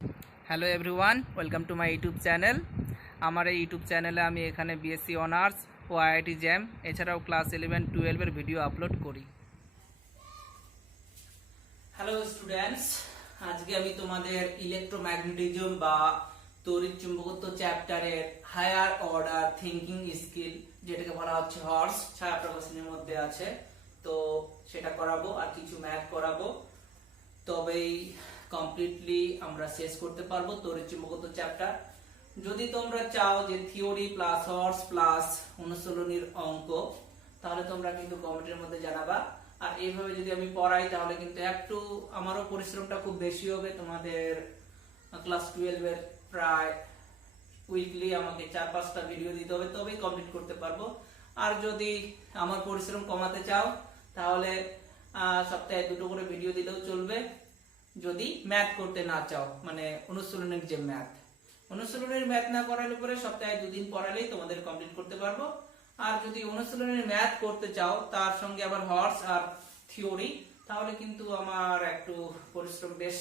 Hello everyone, welcome to my YouTube channel. আমার এই YouTube চ্যানেলে আমি এখানে বিএসসি অনার্স ও আইআইটি জ্যাম এছাড়াও ক্লাস 11-12-এর ভিডিও আপলোড করি। হ্যালো স্টুডেন্টস, আজকে আমি তোমাদের ইলেকট্রোম্যাগনেটিজম বা তড়িৎ চুম্বকত্ব চ্যাপ্টারের হায়ার অর্ডার থিঙ্কিং স্কিল, যেটাকে বলা হচ্ছে হর্স, ছায়া প্রকাশনের মধ্যে আছে, তো সেটা করাবো আর কিছু ম্যাথ করাবো। তবেই কমপ্লিটলি আমরা শেষ করতে পারবো তড়িৎ চুম্বকত্ব চ্যাপ্টার। যদি তোমরা চাও যে থিওরি প্লাস হর্স প্লাস অনুশীলনীর অঙ্ক, তাহলে তোমরা কিন্তু কমেন্টের মধ্যে জানাবা। আর এইভাবে যদি আমি পড়াই তাহলে কিন্তু একটু আমারও পরিশ্রমটা খুব বেশি হবে। তোমাদের ক্লাস 12 এর প্রায় উইকলি আমাকে 4-5টা ভিডিও দিতে হবে, তবেই কমপ্লিট করতে পারবো। আর যদি আমার পরিশ্রম কমাতে চাও তাহলে সপ্তাহে 2টো করে ভিডিও দিলেও চলবে। যদি ম্যাথ করতে না চাও, মানে অনুশীলনের যে অনুশীলনের ম্যাথ না করালে পরে সপ্তাহে 2 দিন পড়ালেই তোমাদের কমপ্লিট করতে পারবো। আর যদি অনুশীলনের ম্যাথ করতে চাও তার সঙ্গে আবার হর্স আর থিওরি, তাহলে কিন্তু আমার একটু পরিশ্রম বেশ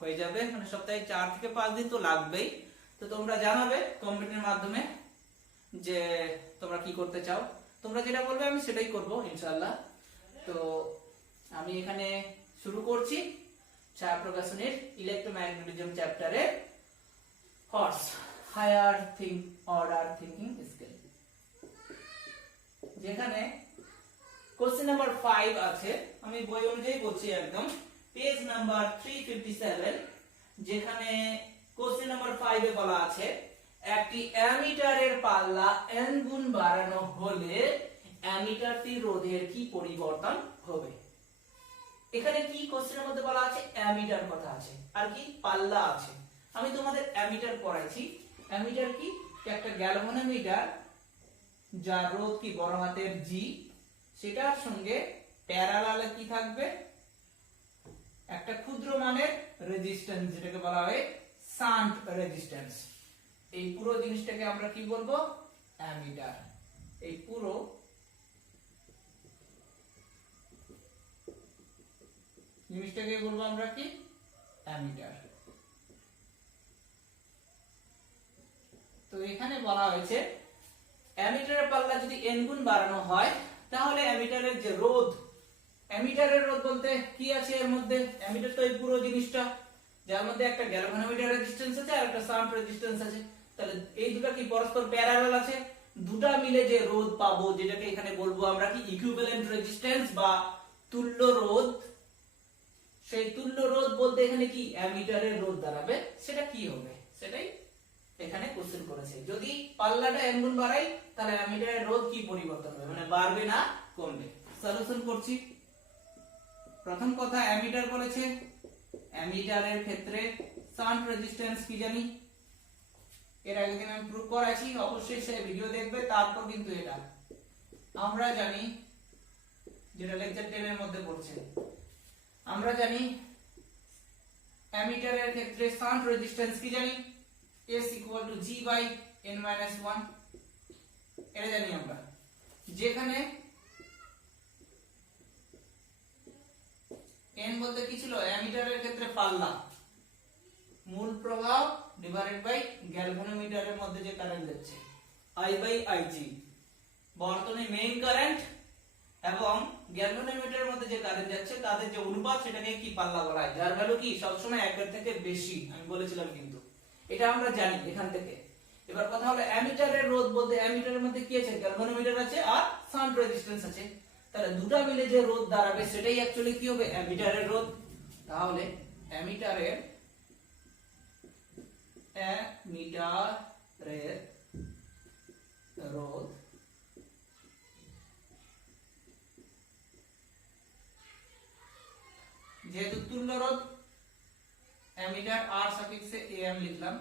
হয়ে যাবে, মানে সপ্তাহে 4 থেকে 5 দিন তো লাগবেই। তো তোমরা জানাবে কমেন্টের মাধ্যমে যে তোমরা কি করতে চাও। তোমরা যেটা বলবে আমি সেটাই করব ইনশাআল্লাহ। তো আমি এখানে শুরু করছি ছায়া প্রকাশনের ইলেকট্রোম্যাগনেটিজম চ্যাপ্টারের হর্স, হায়ার অর্ডার থিঙ্কিং স্কিল, যেখানে কোশ্চেন নাম্বার 5 আছে। আমি বই অনুযায়ী বলছি, একদম পেজ নাম্বার 357, যেখানে কোশ্চেন নাম্বার 5 এ বলা আছে একটি অ্যামিটারের পাল্লা n গুণ বাড়ানো হলে অ্যামিটারটির রোধের কি পরিবর্তন হবে। এখানে কি কোশ্চেনের মধ্যে বলা আছে, অ্যামিটার কথা আছে আর কি পাল্লা আছে। আমি তোমাদের অ্যামিটার পড়াইছি। অ্যামিটার কি, একটা গ্যালভানোমিটার যার রোধ কি বড় হাতের জি, সেটার সঙ্গে প্যারালালে কি থাকবে, একটা ক্ষুদ্র মানের রেজিস্ট্যান্স, যেটাকে বলা হয় শান্ট রেজিস্ট্যান্স। এই পুরো জিনিসটাকে আমরা কি বলবো, অ্যামিটার। এই পুরো জিনিসটাকে বলবো আমরা কি, অ্যামিটার। তো এখানে বলা হয়েছে অ্যামিটারের পাল্লা যদি n গুণ বাড়ানো হয় তাহলে অ্যামিটারের যে রোধ, অ্যামিটারের রোধ বলতে কি আছে এর মধ্যে, অ্যামিটার তো এই পুরো জিনিসটা, যার মধ্যে একটা গ্যালভানোমিটার রেজিস্ট্যান্স আছে আর একটা শান্ট রেজিস্ট্যান্স আছে। তাহলে এই দুটো কি পরস্পর প্যারালাল আছে, দুটো মিলে যে রোধ পাবো, যেটাকে এখানে বলবো আমরা কি ইকুইভ্যালেন্ট রেজিস্ট্যান্স বা তুল্য রোধ। সেই তুল্য রোধ বলতে এখানে কি অ্যামিটারের রোধ দাঁড়াবে, সেটা কি হবে সেটাই এখানে কোশ্চেন করেছে। যদি পাল্লাটা n গুণ বাড়াই তাহলে অ্যামিটারের রোধ কি পরিবর্তন হবে, মানে বাড়বে না কমবে। সলিউশন করছি। প্রথম কথা, অ্যামিটার বলেছে, অ্যামিটারের ক্ষেত্রে শান্ট রেজিস্ট্যান্স কি জানি, এর আগে দিন আমি প্রুফ করাইছি, অবশ্যই সেই ভিডিও দেখবে। তারপর কিন্তু এটা আমরা জানি, যেটা লেকচার 10 এর মধ্যে পড়ছে, আমরা জানি অ্যামিটারের ক্ষেত্রে শান্ট রেজিস্ট্যান্স কি জানি, S equal to G by n minus 1, এটা জানি আমরা। যেখানে n বলতে কি ছিল, অ্যামিটারের ক্ষেত্রে পাল্লা, মূল প্রবাহ ডিভাইডেড বাই গ্যালভানোমিটারের মধ্যে যে কারেন্ট যাচ্ছে I by Ig, বর্তনী মেইন কারেন্ট এবং গ্যালভানোমিটারের মধ্যে যে কারেন্ট যাচ্ছে তাদের যে অনুপাত, সেটাকে কি পাল্লা বলা হয়, যার ভ্যালু কি সবসময় 1 থেকে বেশি, আমি বলেছিলাম কিন্তু এটা আমরা জানি এখান থেকে। এবার কথা হলো অ্যামিটারের রোধ বলতে, অ্যামিটারের মধ্যে কি আছে, গ্যালভানোমিটার আছে আর শান্ট রেজিস্ট্যান্স আছে। তাহলে দুটো মিলে যে রোধ দাঁড়াবে সেটাই অ্যাকচুয়ালি কি হবে, অ্যামিটারের রোধ। তাহলে অ্যামিটারের রোধ যেহেতু তুল্য রোধ, অ্যামিটার আর সাফিক্সে am লিখলাম।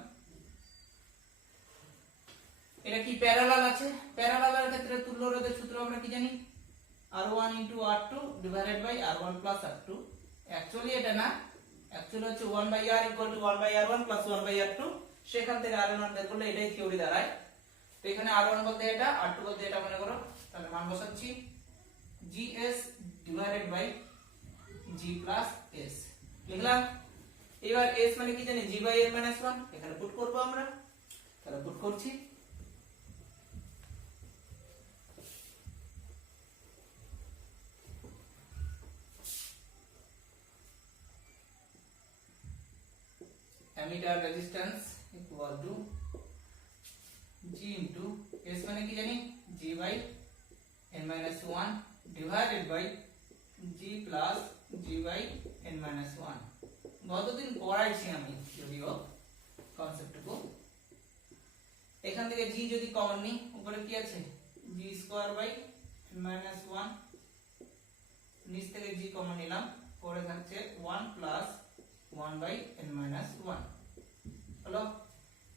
এটা কি প্যারালাল আছে, প্যারালালের ক্ষেত্রে তুল্য রোধের সূত্র আমরা কি জানি, R1 * R2 divided by R1 plus R2। Actually এটা না, অ্যাকচুয়ালি হচ্ছে 1/R = 1/R1 প্লাস 1/R2। সেখান থেকে R1 বের করলে এটাই থিওরি দাঁড়ায়। তো এখানে R1 বলতে এটা, R2 বলতে এটা মনে করো। তাহলে মান বসাচ্ছি, GS divided by G plus S লিখলাম। এবার s মানে কি জানি g বাই n মাইনাস 1 এখানে পুট করব আমরা, তাহলে পুট করছি ammeter resistance equal to g into s মানে কি জানি g by n minus 1 divided by g plus g by n minus 1। গতদিন পড়াইছি আমি যদিও কনসেপ্টটুকু। এখান থেকে g যদি কমন নিই উপরে কি আছে g square by n minus 1, নিচ থেকে g কমন নিলাম, পরে থাকছে 1 প্লাস 1 বাই n মাইনাস 1। হলো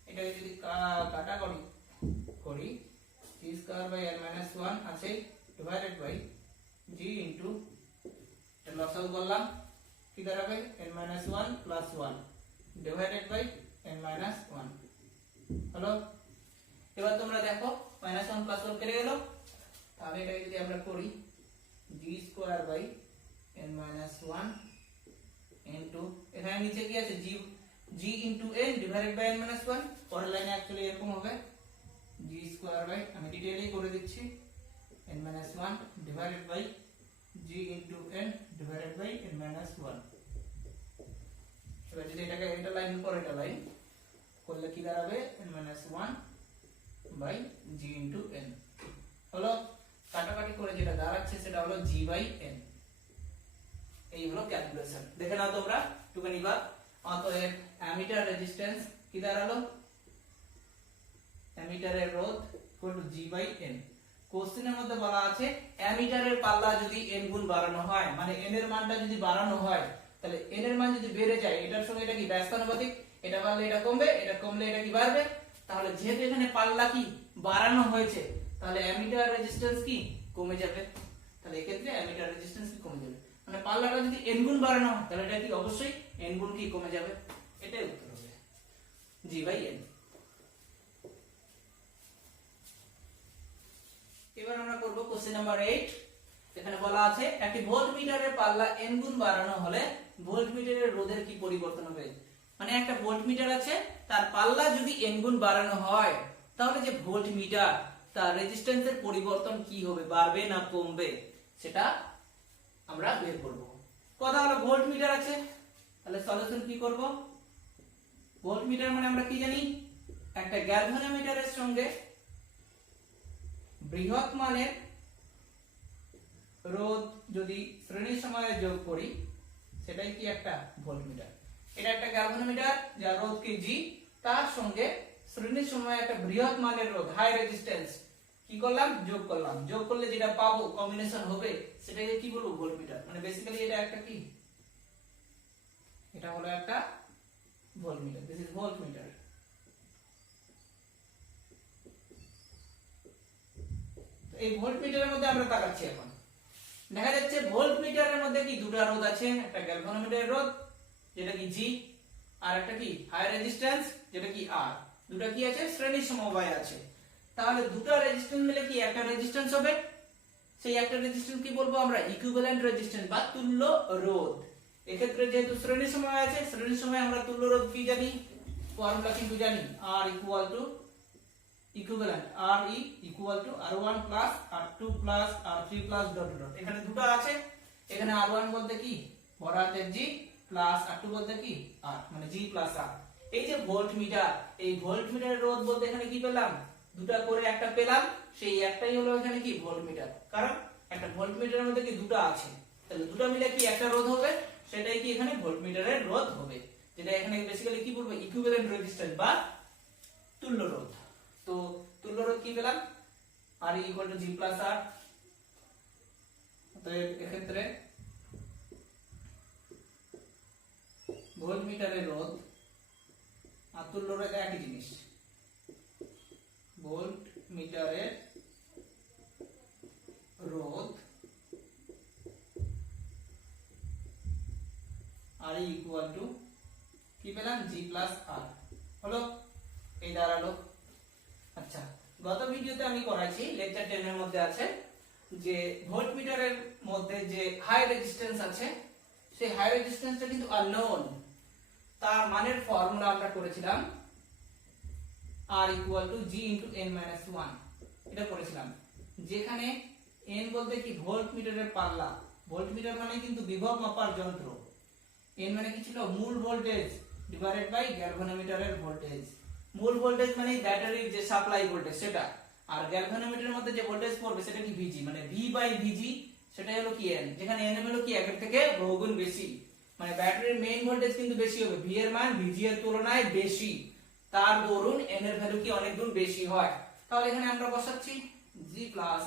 এটা যদি কাটাকাটি করি g square by n minus 1 আছে ডিভাইডেড বাই g ইনটু এটা লসাগু করলাম কি দাঁড়াবে n minus 1 plus 1 divided by n minus 1। হলো এবার তোমরা দেখো মাইনাস 1 প্লাস 1 কেটে গেল, তাহলে এটা যদি আমরা করি g square by n minus 1 into এখানে নিচে কি আছে g into n divided by n minus 1। পরের লাইনে অ্যাকচুয়ালি এরকম হবে g স্কয়ার বাই, আমি ডিটেইলেই করে দিচ্ছি, n minus 1 divided by g into n divided by n minus 1। এবার যদি এটাকে এটা লাইন পর এটা লাইন করলে কি দাঁড়াবে n minus 1 by g into n। হলো কাটাকাটি করে যেটা দাঁড়াচ্ছে সেটা হলো g বাই n। এই হলো ক্যালকুলেশন, দেখে নাও তোমরা একটুখানি বা। অতএব অ্যামিটার রেজিস্ট্যান্স কি দাঁড়ালো, অ্যামিটারের রোধ equal to g by n। কোশ্চেনের মধ্যে বলা আছে অ্যামিটারের পাল্লা যদি n গুণ বাড়ানো হয়, মানে n এর মানটা যদি বাড়ানো হয়, তাহলে n এর মান যদি বেড়ে যায় এটার সঙ্গে এটা কি ব্যস্তানুপাতিক, এটা বাড়লে এটা কমবে, এটা কমলে এটা কি বাড়বে। তাহলে যেহেতু এখানে পাল্লা কি বাড়ানো হয়েছে, তাহলে অ্যামিটার রেজিস্ট্যান্স কি কমে যাবে। তাহলে এক্ষেত্রে অ্যামিটার রেজিস্ট্যান্স কি কমে যাবে, মানে পাল্লাটা যদি n গুণ বাড়ানো হয় তাহলে এটা কি অবশ্যই n গুণ কি কমে যাবে। এটাই উত্তর হবে g বাই n। এবার আমরা করব কোশ্চেন নাম্বার 8। এখানে বলা আছে একটি ভোল্টমিটারের পাল্লা n গুণ বাড়ানো হলে ভোল্টমিটারের রোধের কি পরিবর্তন হবে। মানে একটা ভোল্টমিটার আছে, তার পাল্লা যদি n গুণ বাড়ানো হয় তাহলে যে ভোল্টমিটার তার রেজিস্ট্যান্সের পরিবর্তন কি হবে, বাড়বে না কমবে, সেটা আমরা বের করব। কথা হলো ভোল্টমিটার আছে, তাহলে সলিউশন কি করব। ভোল্টমিটার মানে আমরা কি জানি, একটা গ্যালভানোমিটারের সঙ্গে বৃহৎ মানের রোধ যদি শ্রেণী সময়ে যোগ করি সেটাই কি একটা ভোল্টমিটার। এটা একটা গ্যালভানোমিটার যার রোধ কি G, তার সঙ্গে শ্রেণী সময়ে একটা বৃহৎ মানের রোধ হাই রেজিস্ট্যান্স কি করলাম, যোগ করলাম। যোগ করলে যেটা পাবো কম্বিনেশন হবে সেটাকে কি বলবো, ভোল্টমিটার। মানে বেসিক্যালি এটা একটা কি, এটা হলো একটা ভোল্টমিটার, দিস ইজ ভোল্টমিটার। এই ভোল্টমিটারের মধ্যে আমরা তাকাচ্ছি এখন, দেখা যাচ্ছে ভোল্টমিটারের মধ্যে কি দুটো রোধ আছে, একটা গ্যালভানোমিটারের রোধ যেটা কি G, আর একটা কি হাই রেজিস্ট্যান্স যেটা কি R। দুটো কি আছে, শ্রেণী সমবায় আছে। তাহলে দুটো রেজিস্ট্যান্স মিলে কি একটা রেজিস্ট্যান্স হবে, সেই একটা রেজিস্ট্যান্স কি বলবো আমরা, ইকুইভ্যালেন্ট রেজিস্ট্যান্স বা তুল্য রোধ। এক্ষেত্রে যেহেতু শ্রেণী সমবায় আছে, শ্রেণী সমবায় আমরা তুল্য রোধ কি জানি, ফর্মুলা কিন্তু জানি, R equal two equivalent RE equal to R1 plus R2 plus R3 plus dot dot. এখানে দুটো আছে, এখানে R1 বলতে কি বড় হাতের G প্লাস R2 বলতে কি R, মানে G প্লাস R। এই যে ভোল্টমিটার, এই ভোল্টমিটারের রোধ বলতে এখানে কি পেলাম, দুটো করে একটা পেলাম, সেই একটাই হলো এখানে কি ভোল্টমিটার। কারণ একটা ভোল্টমিটারের মধ্যে কি দুটো আছে, তাহলে দুটো মিলে কি একটা রোধ হবে, সেটাই কি এখানে ভোল্টমিটারের রোধ হবে, যেটা এখানে বেসিক্যালি কি বলবো, ইকুইভ্যালেন্ট রেজিস্ট্যান্স বা তুল্য রোধ। তো তুল্য রোধ কি পেলাম, R equal to G plus R। তো এক্ষেত্রে ভোল্টমিটারের রোধ আর তুল্য রোধ একই জিনিস। ভোল্টমিটারের রোধ R ইকুয়াল টু কি পেলাম, G প্লাস R। হলো এই দাঁড়ালো। আচ্ছা, গত ভিডিওতে আমি করাইছি, লেকচার 10 এর মধ্যে আছে যে ভোল্টমিটারের মধ্যে যে হাই রেজিস্ট্যান্স আছে, সেই হাই রেজিস্ট্যান্সটা কিন্তু আননোন। তার মানের ফর্মুলা আমরা করেছিলাম r equal to g into n minus 1, এটা করেছিলাম, যেখানে n বলতে কি ভোল্ট মিটারের পাল্লা, ভোল্ট মিটার মানে কিন্তু বিভব মাপার যন্ত্র, n মানে কি ছিল মূল ভোল্টেজ ডিভাইডেড বাই গ্যালভানোমিটারের ভোল্টেজ। মূল ভোল্টেজ মানে ব্যাটারির যে সাপ্লাই ভোল্টেজ সেটা, আর গ্যালভানোমিটারের মধ্যে যে ভোল্টেজ পড়বে সেটা কি ভিজি, মানে ভি বাই ভিজি, সেটাই হলো কি n, যেখানে n হলো কি একের থেকে বহুগুণ বেশি, মানে ব্যাটারির মেইন ভোল্টেজ কিন্তু বেশি হবে, ভি এর মান ভিজি এর তুলনায় বেশি, তার দরুন n এর ভ্যালু কি অনেক গুণ বেশি হয়। তাহলে এখানে আমরা বসাচ্ছি g plus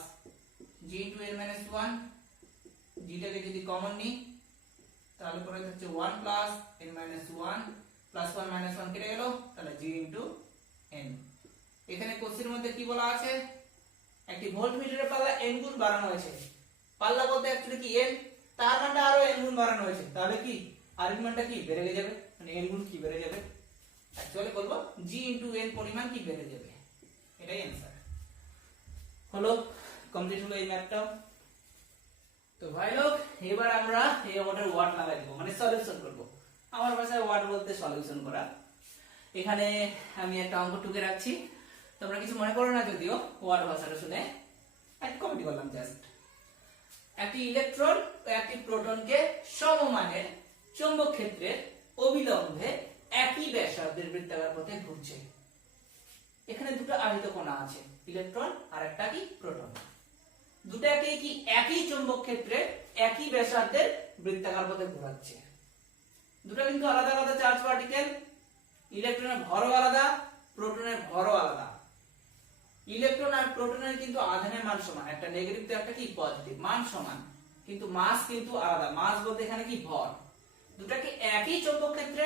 g into n minus 1, g টাকে যদি কমন নিই তাহলে পরে হচ্ছে 1 plus n minus 1 plus 1 minus 1 কেটে গেল, তাহলে g into n। এখানে কোশ্চেনের মধ্যে কি বলা আছে, একটি ভোল্টমিটারের পাল্লা n গুণ বাড়ানো হয়েছে, পাল্লা বলতে অ্যাকচুয়ালি কি n, তার মানটা আরো n গুণ বাড়ানো হয়েছে, তাহলে কি আর এর মানটা কি বেড়ে যাবে, মানে n গুণ কি বেড়ে যাবে, অ্যাকচুয়ালি বলবো g into n পরিমাণ কি বেড়ে যাবে, এটাই आंसर হলো। কমপ্লিট হলো এই ম্যাথটা। তো ভাই লোক এবার আমরা এই অঙ্কটার ওয়ার্ড লাগাই দেব, মানে সলিউশন করব, আমার ভাষায় ওয়ার্ড বলতে সলিউশন করা। এখানে আমি একটা অঙ্ক টুকে রাখছি, তোমরা কিছু মনে করো না যদিও ওয়ার্ড ভাষাটা শুনে, একটা কমেন্ট করলাম জাস্ট। একটি ইলেকট্রন ও একটি প্রোটনকে সমমানের চৌম্বক ক্ষেত্রের অবিলম্বে একই ব্যাসার্ধের বৃত্তাকার পথে ঘুরছে। এখানে দুটো আহিত কণা আছে, ইলেকট্রন আর একটা কি প্রোটন, দুটাকে কি একই চৌম্বক ক্ষেত্রে একই ব্যাসার্ধের বৃত্তাকার পথে ঘোরাচ্ছে। দুটো কিন্তু আলাদা আলাদা চার্জ পার্টিকেল, ইলেকট্রনের ভরও আলাদা, প্রোটনের ভরও আলাদা। ইলেকট্রন আর প্রোটনের কিন্তু আধানের মান সমান, একটা নেগেটিভ তো একটা কি পজিটিভ, মান সমান, কিন্তু মাস কিন্তু আলাদা, মাস বলতে এখানে কি ভর। দুটাকে একই চৌম্বক ক্ষেত্রে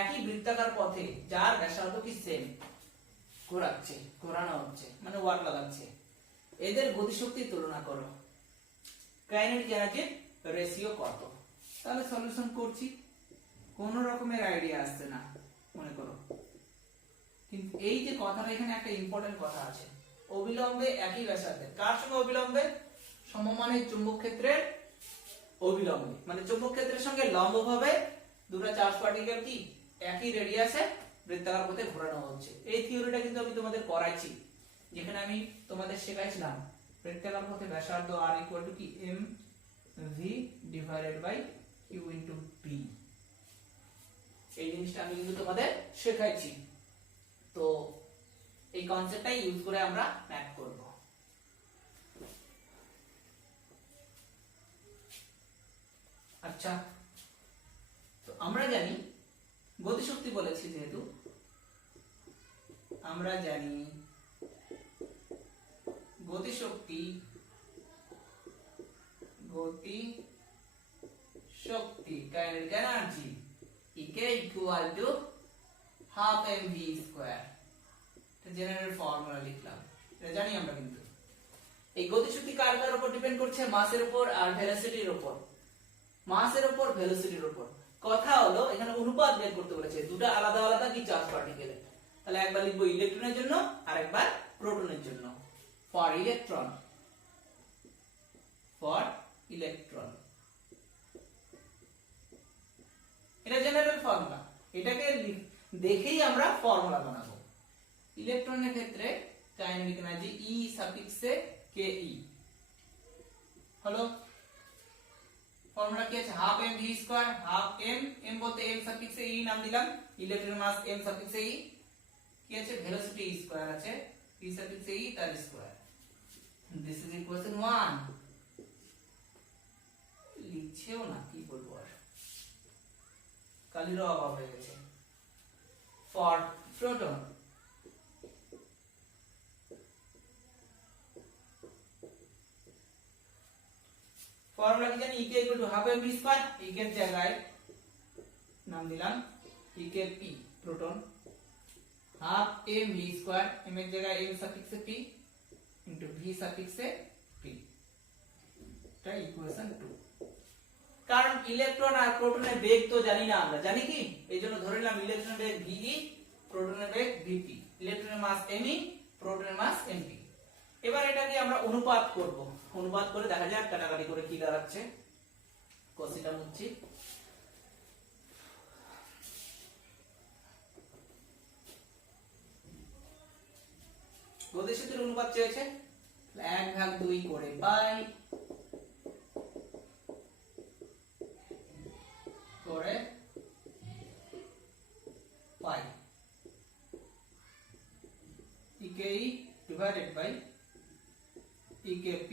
একই বৃত্তাকার পথে যার ব্যাসার্ধ কি সেম ঘোরাচ্ছে, ঘোরানো হচ্ছে, মানে ওয়ার্ড লাগাচ্ছে। এদের গতিশক্তি তুলনা করো, কাইনেটিক এনার্জির রেশিও কত। তাহলে সলিউশন করছি, কোন রকমের আইডিয়া আসছে না মনে করো, কিন্তু এই যে কথাটা এখানে একটা ইম্পর্টেন্ট কথা আছে, অবিলম্বে একই ব্যাসার্ধে, কার সঙ্গে অবিলম্বে, সমমানের চুম্বক ক্ষেত্রের অবিলম্বে, মানে চুম্বক ক্ষেত্রের সঙ্গে লম্বভাবে দুটো চার্জ পার্টিকেল কি একই রেডিয়াসে বৃত্তাকার পথে ঘোরানো হচ্ছে। এই থিওরিটা কিন্তু আমি তোমাদের করাইছি, যেখানে আমি তোমাদের শেখাইছিলাম বৃত্তাকার পথে ব্যাসার্ধ r ইকুয়াল টু কি m v divided by q into b, এই জিনিসটা আমি কিন্তু তোমাদের শেখাইছি। তো এই কনসেপ্টটাই ইউজ করে আমরা ম্যাথ করব। আচ্ছা, তো আমরা জানি গতিশক্তি বলেছি, যেহেতু আমরা জানি গতিশক্তি kinetic energy equal to half mv square, এটা জেনারেল ফর্মুলা লিখলাম, এটা জানি আমরা। কিন্তু এই গতিশক্তি কার কার উপর ডিপেন্ড করছে, মাসের উপর আর ভেলোসিটির উপর, মাসের উপর ভেলোসিটির উপর। কথা হলো এখানে অনুপাত বের করতে বলেছে, দুটো আলাদা আলাদা কি চার্জ পার্টিকেল, তাহলে একবার লিখবো ইলেকট্রনের জন্য আর একবার প্রোটনের জন্য। ফর ইলেকট্রন এটা জেনারেল ফর্মুলা, এটাকে দেখেই আমরা ফর্মুলা বানাবো। ইলেকট্রনের ক্ষেত্রে কাইনেটিক এনার্জি E সাফিক্সে ke হলো, ফর্মুলা কি আছে, half mv square, half m বলতে m সাফিক্সে e নাম দিলাম, ইলেকট্রনের মাস m সাফিক্সে e, কি আছে ভেলোসিটি e স্কয়ার আছে, e সাফিক্সে e তার স্কয়ার। This is equation 1। লিখছেও না, কি বলবো আর, কালির অভাব হয়ে গেছে। ফর প্রোটন ফর্মুলা কি জানি, E equal to half mv square, E এর জায়গায় নাম দিলাম E কে p, proton, half mv square, m এর জায়গায় m সাফিক্সে p into v সাফিক্সে p, এটা ইকুয়েশন 2। কারণ ইলেকট্রন আর প্রোটনের বেগ তো জানি না আমরা, জানি কি, এইজন্য ধরে নিলাম ইলেকট্রনের বেগ ve, প্রোটনের বেগ vp, ইলেকট্রনের মাস me, প্রোটনের মাস mp। এবার এটাকে আমরা অনুপাত করব, অনুপাত করে দেখা যাক কাটাকাটি করে কি দাঁড়াচ্ছে। কসিটা মুছছি। গতিশক্তির অনুপাত চেয়েছে, 1/2 করে পাই করে পাই EKE divided by EKP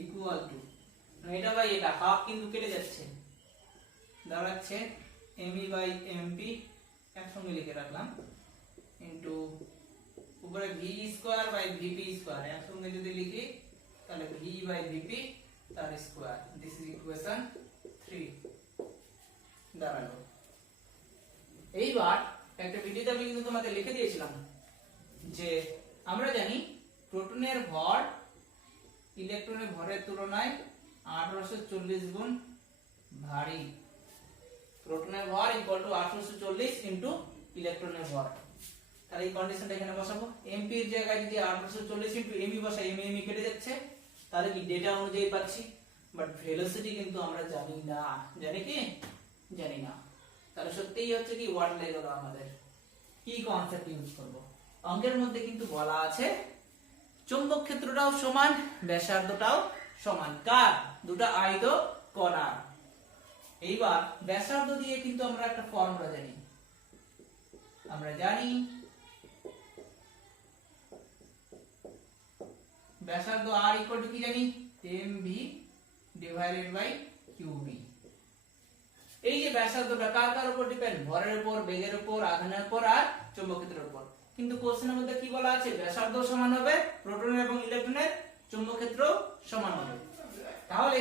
equal to, এটা বাই এটা হাফ কিন্তু কেটে যাচ্ছে, দাঁড়াচ্ছে ME বাই MP একসঙ্গে লিখে রাখলাম ইনটু উপরে v square by vp square, একসঙ্গে যদি লিখি তাহলে ভি বাই ভিপি তার স্কয়ার। দিস ইজ ইকুয়েশন 3 দাঁড়ালো। এইবার একটা ভিডিওতে আমি কিন্তু তোমাদের লিখে দিয়েছিলাম যে আমরা জানি প্রোটনের ভর ইলেকট্রনের ভরের তুলনায় 1840 গুণ ভারী। প্রোটনের ভর ইকুয়াল টু 1840 ইনটু ইলেকট্রনের ভর। তাহলে এই কন্ডিশনটা এখানে বসাবো, এমপি এর জায়গায় যদি 1840 ইনটু এমই বসাই, এমই কেটে যাচ্ছে, তাহলে কি ডেটা অনুযায়ী পাচ্ছি, বাট ভেলোসিটি কিন্তু আমরা জানি না। জানি কি? জানি না। তাহলে সত্যিই হচ্ছে কি ওয়াট লেগে গেল আমাদের। কি কনসেপ্ট ইউজ করব? অঙ্কের মধ্যে কিন্তু বলা আছে চৌম্বক ক্ষেত্রটাও সমান, ব্যাসার্ধটাও সমান। কার? দুটো আয়ত কণার। এইবার ব্যাসার্ধ দিয়ে কিন্তু আমরা একটা ফর্মুলা জানি, আমরা জানি ব্যাসার্ধ r ইকুয়াল টু কি জানি? mv divided by qb। এই যে ব্যাসার্ধটা কার কার উপর ডিপেন্ড? ভরের উপর, বেগের উপর, আধানের উপর আর চৌম্বক ক্ষেত্রের উপর। কিন্তু কোশ্চেনের মধ্যে কি বলা আছে? ব্যাসার্ধ সমান হবে, প্রোটনের এবং ইলেকট্রনের চৌম্বক ক্ষেত্র সমান হবে। তাহলে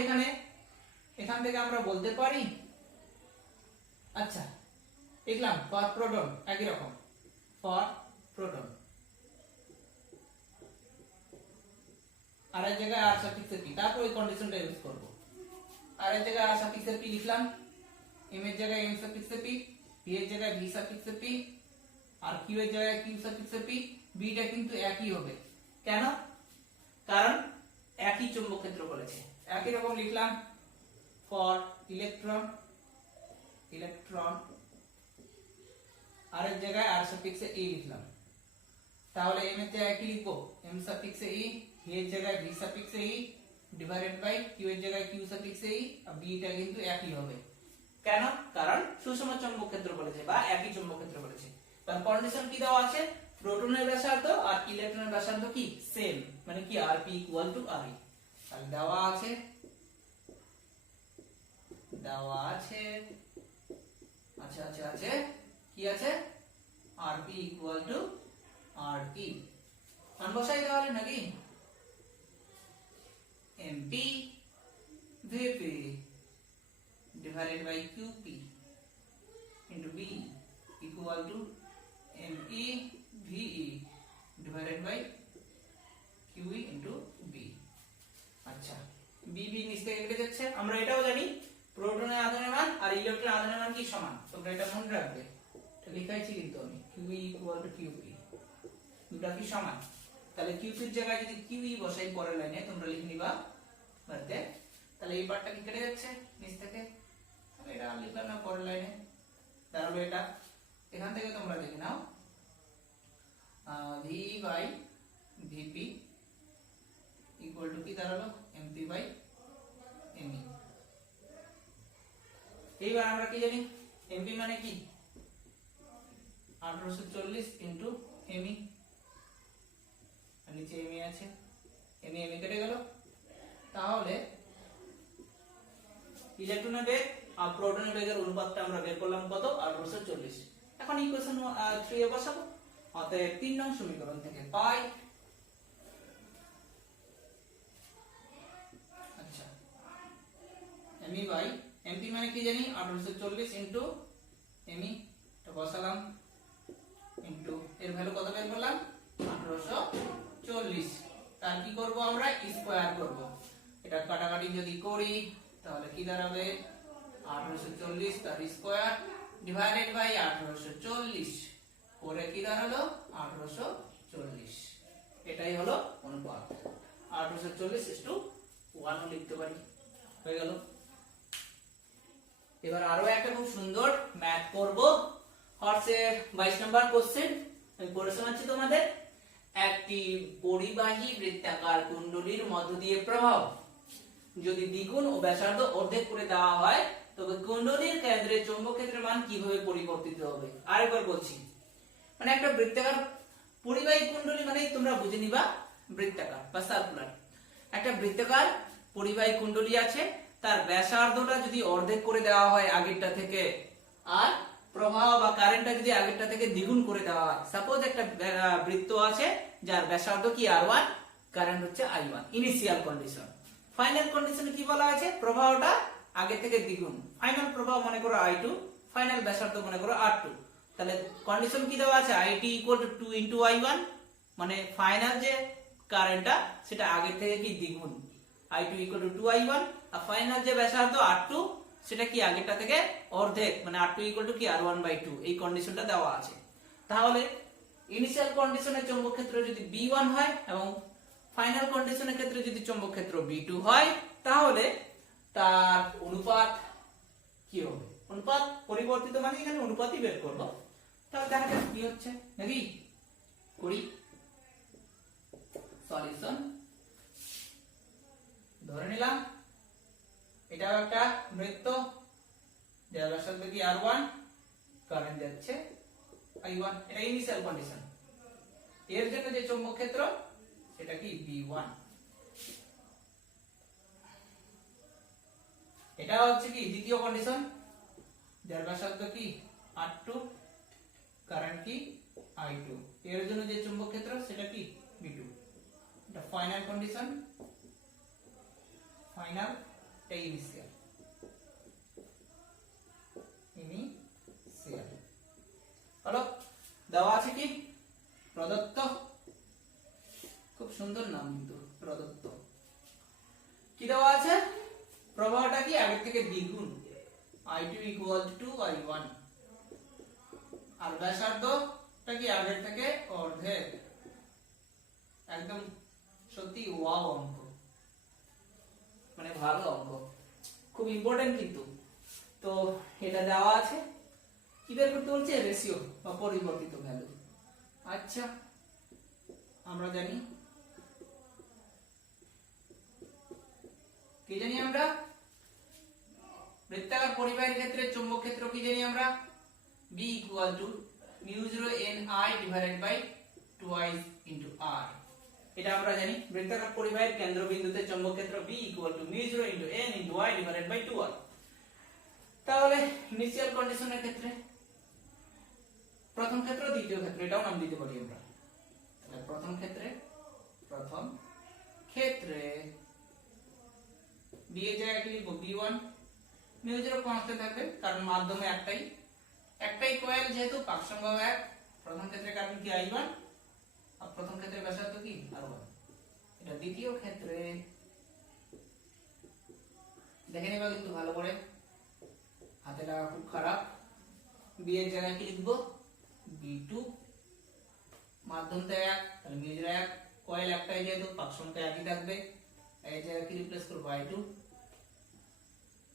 এখান থেকে আমরা বলতে পারি, আচ্ছা লিখলাম ফর প্রোটন একই রকম, ফর প্রোটন আর এক জায়গায় r সাফিক্স p, তারপর এই কন্ডিশনটা ইউজ করব। আর এক জায়গায় r সাফিক্স p লিখলাম, m এর জায়গায় m সাফিক্স p, p এর জায়গায় v সাফিক্স p আর q এর জায়গায় q সাফিক্স p। b টা কিন্তু একই হবে। কেন? কারণ একই চৌম্বক ক্ষেত্র বলেছে। একই রকম লিখলাম ফর ইলেকট্রন, আর এর জায়গায় r সাফিক্স e লিখলাম। তাহলে m এর জায়গায় কি লিখবো? m সাফিক্স e, v এর জায়গায় v suffix e divided by q এর জায়গায় q সাফিক্স e, আর b টা কিন্তু একই হবে। কেন? কারণ সুষম চৌম্বক ক্ষেত্র বলেছে বা একই চৌম্বক ক্ষেত্র বলেছে। তার কন্ডিশন কি দেওয়া আছে? প্রোটনের ব্যাসার্ধ আর ইলেকট্রনের ব্যাসার্ধ কি সেম, মানে কি rp ইকুয়াল টু re। তাহলে দেওয়া আছে আছে কি আছে? rp equal to re। মান বসাই তাহলে নাকি? mp vp divided by qp into b equal to me ve divided by qe into b। আচ্ছা bb নিচ থেকে কেটে যাচ্ছে। আমরা এটাও জানি প্রোটনের আধানের মান আর ইলেকট্রনের আধানের মান কি সমান, তোমরা এটা মনে রাখবে। এটা লিখাইছি কিন্তু আমি qe equal to qp, দুটো কি সমান। তাহলে qp এর জায়গায় যদি qe বসাই পরের লাইনে, তোমরা লিখে নিবা বাদে, তাহলে এই পার্টটা কি কেটে যাচ্ছে নিচ থেকে, তাহলে এটা লিখলাম না পরের লাইনে। তাহলে এটা এখান থেকে তোমরা দেখে নাও v বাই vp ইকুয়াল টু কি দাঁড়ালো? mp বাই me। এইবার আমরা কি জানি? mp মানে কি? 1840 ইনটু me, আর নিচে me আছে, me কেটে গেল। তাহলে ইলেকট্রনের বেগ আর প্রোটনের বেগের অনুপাতটা আমরা বের করলাম কত? 1840। এখন ইকুয়েশন 3 এ বসাবো। অতএব 3 নং সমীকরণ থেকে পাই, আচ্ছা me বাই mp মানে কি জানি? 1840 ইনটু me, এটা বসালাম ইনটু এর ভ্যালু কত বের করলাম? 1840। তার কি করব? আমরা স্কয়ার করব। এটা কাটাকাটি যদি করি তাহলে কি দাঁড়াবে? 1840 তার স্কয়ার ডিভাইডেড বাই 1840 করে কি দাঁড়ালো? 1840। এটাই হলো অনুপাত। 1840:1 লিখতে পারি, হয়ে গেল। এবার আরো একটা খুব সুন্দর ম্যাথ করব। হর্সের 22 নম্বর কোশ্চেন আমি করে শোনাচ্ছি তোমাদের। একটি পরিবাহী বৃত্তাকার কুণ্ডলীর মধ্য দিয়ে প্রবাহ যদি দ্বিগুণ ও ব্যাসার্ধ অর্ধেক করে দেওয়া হয় তবে কুণ্ডলীর কেন্দ্রে চৌম্বক ক্ষেত্রের মান কিভাবে পরিবর্তিত হবে। আরেকবার বলছি, মানে একটা বৃত্তাকার পরিবাহী কুণ্ডলী মানে তোমরা বুঝে নিবা বৃত্তাকার বা সার্কুলার। একটা বৃত্তাকার পরিবাহী কুণ্ডলী আছে, তার ব্যাসার্ধটা যদি অর্ধেক করে দেওয়া হয় আগেরটা থেকে, আর প্রবাহ বা কারেন্টটা যদি আগেরটা থেকে দ্বিগুণ করে দেওয়া হয়। সাপোজ একটা বৃত্ত আছে যার ব্যাসার্ধ কি R1, কারেন্ট হচ্ছে I1, ইনিশিয়াল কন্ডিশন। ফাইনাল কন্ডিশনে কি বলা হয়েছে, প্রবাহটা আগে থেকে দ্বিগুণ। ফাইনাল প্রবাহ মনে করো I2, ফাইনাল ব্যাসার্ধ মনে করো R2। তাহলে কন্ডিশন কি দেওয়া আছে, IT = 2 × I1, মানে ফাইনাল যে কারেন্টটা সেটা আগের থেকে কি দ্বিগুণ, I2 = 2 I1, আর ফাইনাল যে ব্যাসার্ধ R2 সেটা কি আগেরটা থেকে অর্ধেক, মানে R2 = কি R1/2। এই কন্ডিশনটা দেওয়া আছে। তাহলে ইনিশিয়াল কন্ডিশনের চৌম্বক ক্ষেত্র যদি B1 হয় এবং ফাইনাল কন্ডিশনের ক্ষেত্রে যদি চৌম্বক ক্ষেত্র B2 হয়, তাহলে তার অনুপাত কি হবে, অনুপাত পরিবর্তিত মানে এখানে অনুপাতই বের করব। তাহলে দেখা যাক কি হচ্ছে, নাকি করি সলিউশন। ধরে নিলাম এটা একটা বৃত্ত যার ব্যাসার্ধ কি R1, কারেন্ট যাচ্ছে I1, এটা ইনিশিয়াল কন্ডিশন। এর জন্য যে চৌম্বক ক্ষেত্র সেটা কি B1। এটা হচ্ছে কি দ্বিতীয় কন্ডিশন, যার ব্যাসার্ধ কি R2, কারেন্ট কি I2, এর জন্য যে চৌম্বক ক্ষেত্র সেটা কি B2। এটা ফাইনাল কন্ডিশন, ফাইনাল ইনিশিয়াল। হলো দেওয়া আছে কি প্রদত্ত, খুব সুন্দর নাম কিন্তু প্রদত্ত। কি দেওয়া আছে, প্রবাহটা কি আগের থেকে দ্বিগুণ, I2 = I1, আর ব্যাসার্ধটা কি আগের থেকে অর্ধেক। একদম সত্যি ওয়াও অঙ্ক, মানে ভালো অঙ্ক, খুব ইম্পর্টেন্ট কিন্তু। তো এটা দেওয়া আছে, কি বের করতে বলছে, রেশিও বা পরিবর্তিত ভ্যালু। আচ্ছা আমরা জানি, কি জানি আমরা, বৃত্তাকার পরিবাহীর ক্ষেত্রে চৌম্বক ক্ষেত্র কি জানি আমরা, B = μ0NI/2I × R। এটা আমরা জানি। বৃত্তাকার পরিবাহীর কেন্দ্রবিন্দুতে চৌম্বক ক্ষেত্র B = μ0 × N × I/2R। তাহলে ইনিশিয়াল কন্ডিশনের ক্ষেত্রে প্রথম ক্ষেত্র, দ্বিতীয় ক্ষেত্র, এটাও নাম দিতে পারি আমরা। তাহলে প্রথম ক্ষেত্রে B এর জায়গায় কি লিখব, B1, μ0 কনস্ট্যান্ট থাকবে কারণ মাধ্যমে একটাই কয়েল, যেহেতু পাক সংখ্যা 1। প্রথম ক্ষেত্রে কারেন্ট কি I1, আর প্রথম ক্ষেত্রে ব্যাসার্ধ কি R1। এটা দ্বিতীয় ক্ষেত্রে দেখে নিবা কিন্তু ভালো করে, হাতে লাগা খুব খারাপ। B এর জায়গায় কি লিখব, B2, মাধ্যমটা 1, তাহলে μ0 1, কয়েল একটাই যেহেতু পাক সংখ্যা একই থাকবে। এই জায়গায় কি রিপ্লেস করব, I2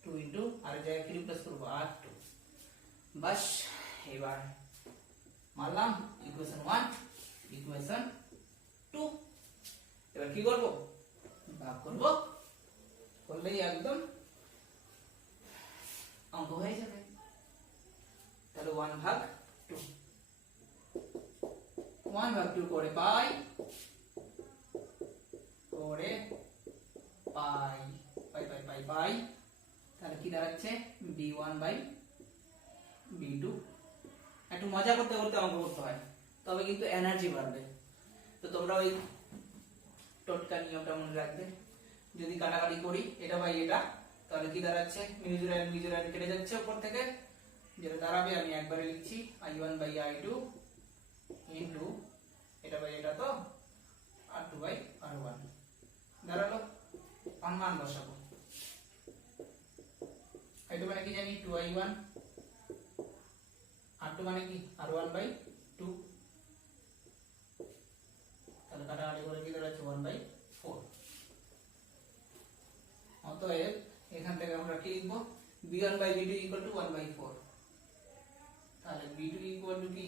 2 আর এই জায়গায় কি রিপ্লেস করব, R2। বাস এবার মানলাম ইকুয়েশন 1, ইকুয়েশন 2। এবার কি করব, ভাগ করব, করলেই একদম অঙ্ক হয়ে যাবে। তাহলে 1/2, 1/2 করে পাই, তাহলে কি দাঁড়াচ্ছে, B1/B2। একটু মজা করতে করতে অঙ্ক করতে হয়, তবে কিন্তু এনার্জি বাড়বে। তো তোমরা ওই টোটকা নিয়মটা মনে রাখবে। যদি কাটাকাটি করি এটা বাই এটা, তাহলে কি দাঁড়াচ্ছে, μ0 কেটে যাচ্ছে উপর থেকে, যেটা দাঁড়াবে আমি একবারে লিখছি I1/I2 ইনটু এটা বাই এটা, তো R2/R1 দাঁড়ালো। মান বসাবো, I2 মানে কি জানি 2I1, R2 মানে কি R1/2, তাহলে কাটাকাটি করে কি দাঁড়াচ্ছে 1/4। অতএব এখান থেকে আমরা কি লিখব, B1/B2 = 1/4। তাহলে B2 = কি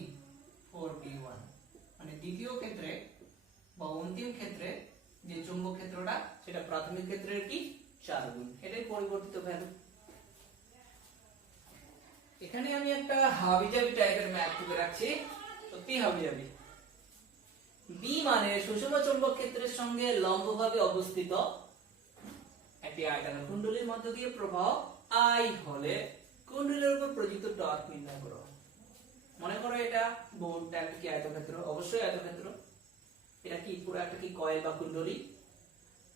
4B1, মানে দ্বিতীয় ক্ষেত্রে বা অন্তিম ক্ষেত্রে যে চৌম্বক ক্ষেত্রটা সেটা প্রাথমিক ক্ষেত্রের কি 4 গুণ, এটাই পরিবর্তিত ভ্যালু। এখানে আমি একটা হাবিজাবি টাইপের ম্যাথ তুলে রাখছি, সত্যি হাবিজাবি। বি মানে সুষম চৌম্বক ক্ষেত্রের সঙ্গে লম্বভাবে অবস্থিত একটি আয়তাকার কুণ্ডলীর মধ্য দিয়ে প্রবাহ আই হলে কুণ্ডলীর উপর প্রযুক্ত টর্ক নির্ণয় করো। মনে করো এটা বোর্ডটা একটা কি আয়তক্ষেত্র, অবশ্যই আয়তক্ষেত্র। এটা কি পুরো একটা কি কয়েল বা কুণ্ডলী।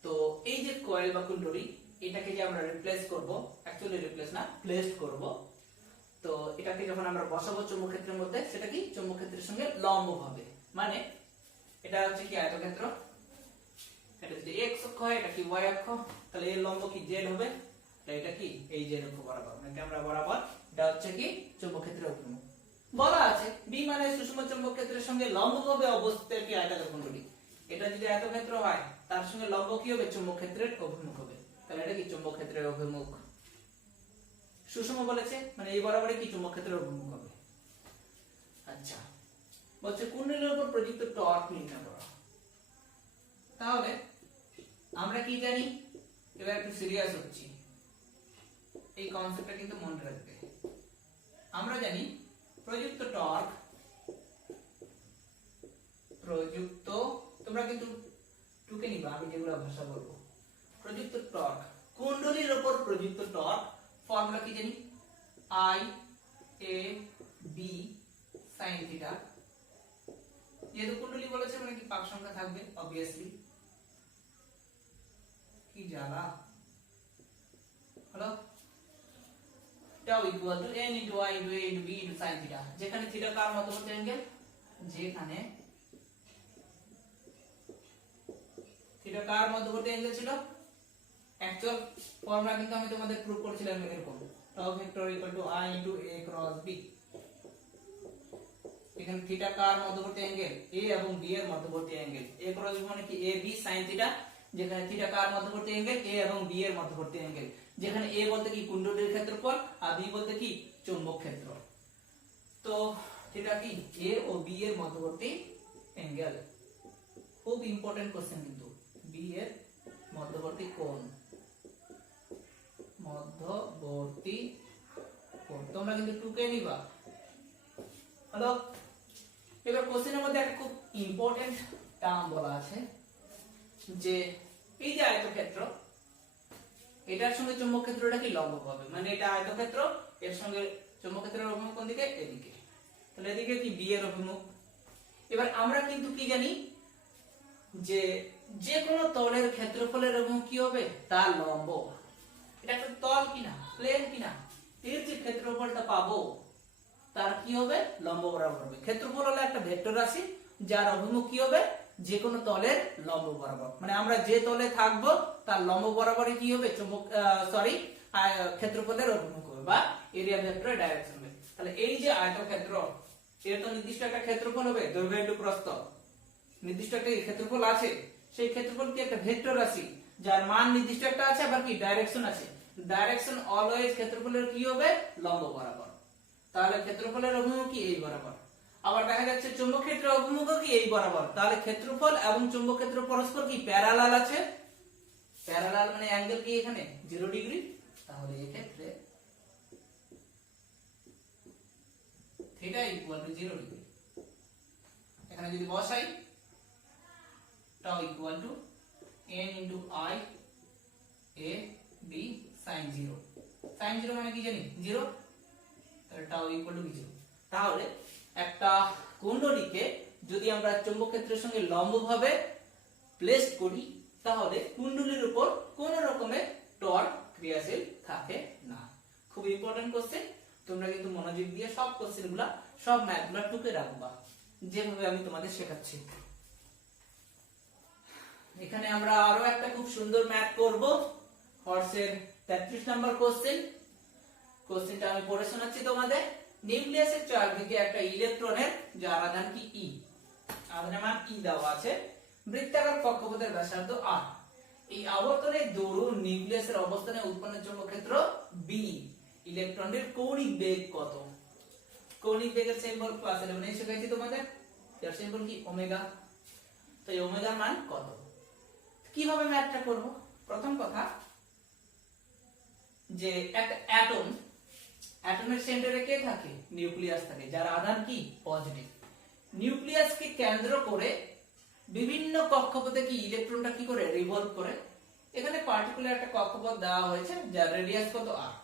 তো এই যে কয়েল বা কুণ্ডলী, এটাকে যে আমরা রিপ্লেস করব, অ্যাকচুয়ালি রিপ্লেস না, প্লেসড করব। তো এটাকে যখন আমরা বসাবো চৌম্বক ক্ষেত্রের মধ্যে, সেটা কি চৌম্বক ক্ষেত্রের সঙ্গে লম্ব হবে। মানে এটা হচ্ছে কি আয়তক্ষেত্র, এটা যদি x অক্ষ হয়, এটা কি y অক্ষ, তাহলে এর লম্ব কি z হবে, এটা কি এই z অক্ষ বরাবর, মানে ক্যামেরা বরাবর। এটা হচ্ছে কি চৌম্বক ক্ষেত্রের অভিমুখ। বলা আছে b মানে সুষম চৌম্বক ক্ষেত্রের সঙ্গে লম্বভাবে অবস্থিত একটি আয়তাকার কুণ্ডলী। এটা যদি আয়তক্ষেত্র হয়, তার সঙ্গে লম্ব কি হবে, চৌম্বক ক্ষেত্রের অভিমুখ হবে। তাহলে এটা কি চৌম্বক ক্ষেত্রের অভিমুখ। সুষম বলেছে মানে এই বরাবরই কি চৌম্বক ক্ষেত্রের অভিমুখ হবে। আচ্ছা, বলছে কুণ্ডলীর উপর প্রযুক্ত টর্ক নির্ণয় করো। তাহলে আমরা কি জানি, এবার একটু সিরিয়াস হচ্ছি, এই কনসেপ্টটা কিন্তু মনে রাখবে। আমরা জানি প্রযুক্ত টর্ক, প্রযুক্ত, তোমরা কিন্তু টুকে নিবা আমি যেগুলো ভাষা বলবো। প্রযুক্ত টর্ক, কুণ্ডলীর উপর প্রযুক্ত টর্ক ফর্মুলা কি জানি, আই এ বি sin থিটা। যেহেতু কুণ্ডলী বলেছে মানে কি পাক সংখ্যা থাকবে obviously। কি জ্বালা হলো, tau equal to n into y into a into b into sin theta, যেখানে থিটা কার মধ্যবর্তী অ্যাঙ্গেল, যেখানে থিটা কার মধ্যবর্তী অ্যাঙ্গেল ছিল। অ্যাকচুয়াল ফর্মুলা কিন্তু আমি তোমাদের প্রুফ করছিলাম এরকম, tau vector equal to I into a cross b। এখানে থিটা কার মধ্যবর্তী অ্যাঙ্গেল, a এবং b এর মধ্যবর্তী অ্যাঙ্গেল, a cross b মানে কি a b sin থিটা, যেখানে থিটা কার মধ্যবর্তী অ্যাঙ্গেল, a এবং b এর মধ্যবর্তী অ্যাঙ্গেল, যেখানে a বলতে কি কুণ্ডলীর ক্ষেত্রফল আর b বলতে কি চৌম্বক ক্ষেত্র। তো থিটা কি a ও b এর মধ্যবর্তী অ্যাঙ্গেল। খুব ইম্পর্টেন্ট কোশ্চেন কিন্তু, b এর মধ্যবর্তী কোণ, মধ্যবর্তী কোণ তোমরা কিন্তু টুকে নিবা। হ্যালো, এবার কোশ্চেনের মধ্যে একটা খুব ইম্পর্টেন্ট টার্ম বলা আছে যে এই যে আয়তক্ষেত্র, এটার সঙ্গে চৌম্বক ক্ষেত্রটা কি লম্ব হবে, মানে এটা আয়তক্ষেত্র, এর সঙ্গে চৌম্বক ক্ষেত্রের অভিমুখ কোন দিকে, এদিকে। তাহলে এদিকে কি বি এর অভিমুখ। এবার আমরা কিন্তু কি জানি যে যে কোনো তলের ক্ষেত্রফলের অভিমুখ কি হবে, তার লম্ব। এটা একটা তল কিনা, প্লেন কিনা, এর যে ক্ষেত্রফলটা পাবো তার কি হবে, লম্ব বরাবর হবে। ক্ষেত্রফল হলো একটা ভেক্টর রাশি যার অভিমুখ কি হবে, যে কোনো তলের লম্ব বরাবর, মানে আমরা যে তলে থাকবো তার লম্ব বরাবরই কি হবে, চৌম্বক ক্ষেত্রফলের অভিমুখ হবে বা এরিয়া ভেক্টরের ডাইরেকশন হবে। তাহলে এই যে আয়তক্ষেত্র, এর তো নির্দিষ্ট একটা ক্ষেত্রফল হবে, দৈর্ঘ্য ইনটু প্রস্থ, নির্দিষ্ট একটা ক্ষেত্রফল আছে। সেই ক্ষেত্রফল কি একটা ভেক্টর রাশি যার মান নির্দিষ্ট একটা আছে, আবার কি ডাইরেকশন আছে। ডাইরেকশন অলওয়েজ ক্ষেত্রফলের কি হবে, লম্ব বরাবর। তাহলে ক্ষেত্রফলের অভিমুখ কি এই বরাবর। আবার দেখা যাচ্ছে চৌম্বক ক্ষেত্রের অভিমুখ কি এই বরাবর। তাহলে ক্ষেত্রফল এবং চৌম্বক ক্ষেত্র পরস্পর কি প্যারালাল আছে। প্যারালাল মানে অ্যাঙ্গেল কি এখানে 0 ডিগ্রি। তাহলে এই ক্ষেত্রে থিটা ইকুয়াল টু 0 ডিগ্রি। এখানে যদি বসাই tau equal to n into I a b sin 0। sin 0 মানে কি জানি 0, তাহলে tau ইকুয়াল টু 0। তাহলে একটা কুণ্ডলীকে যদি আমরা চৌম্বক ক্ষেত্রের সঙ্গে লম্বভাবে প্লেস করি, তাহলে কুণ্ডলীর উপর কোন রকমের টর্ক ক্রিয়াশীল থাকে না। খুব ইম্পর্টেন্ট কোশ্চেন, তোমরা কিন্তু মনোযোগ দিয়ে সব কোশ্চেনগুলো, সব ম্যাথগুলো টুকে রাখবা যেভাবে আমি তোমাদের শেখাচ্ছি। এখানে আমরা আরো একটা খুব সুন্দর ম্যাথ করব, হর্সের 33 নম্বর কোশ্চেন। কোশ্চেনটা আমি পড়ে শোনাচ্ছি তোমাদের। নিউক্লিয়াসের চারদিকে একটা ইলেকট্রনের যার আধান কি E, আধানের মান E দেওয়া আছে, বৃত্তাকার কক্ষপথের ব্যাসার্ধ r। এই আবর্তনের দরুন নিউক্লিয়াসের অবস্থানে উৎপন্ন চৌম্বক ক্ষেত্র B, ইলেকট্রনের কৌণিক বেগ কত। কৌণিক বেগের সিম্বল ক্লাস 11 এ শেখাইছি তোমাদের, এর সিম্বল কি ওমেগা। তো এই ওমেগার মান কত। কিভাবে ম্যাথটা করব? প্রথম কথা যে একটা অ্যাটমের সেন্টারে কে থাকে? নিউক্লিয়াস থাকে, যার আধান কি? পজিটিভ। নিউক্লিয়াসকে কেন্দ্র করে বিভিন্ন কক্ষপথে কি ইলেকট্রনটা কি করে? রিভলভ করে। এখানে পার্টিকুলার একটা কক্ষপথ দেওয়া হয়েছে যার রেডিয়াস কত? r।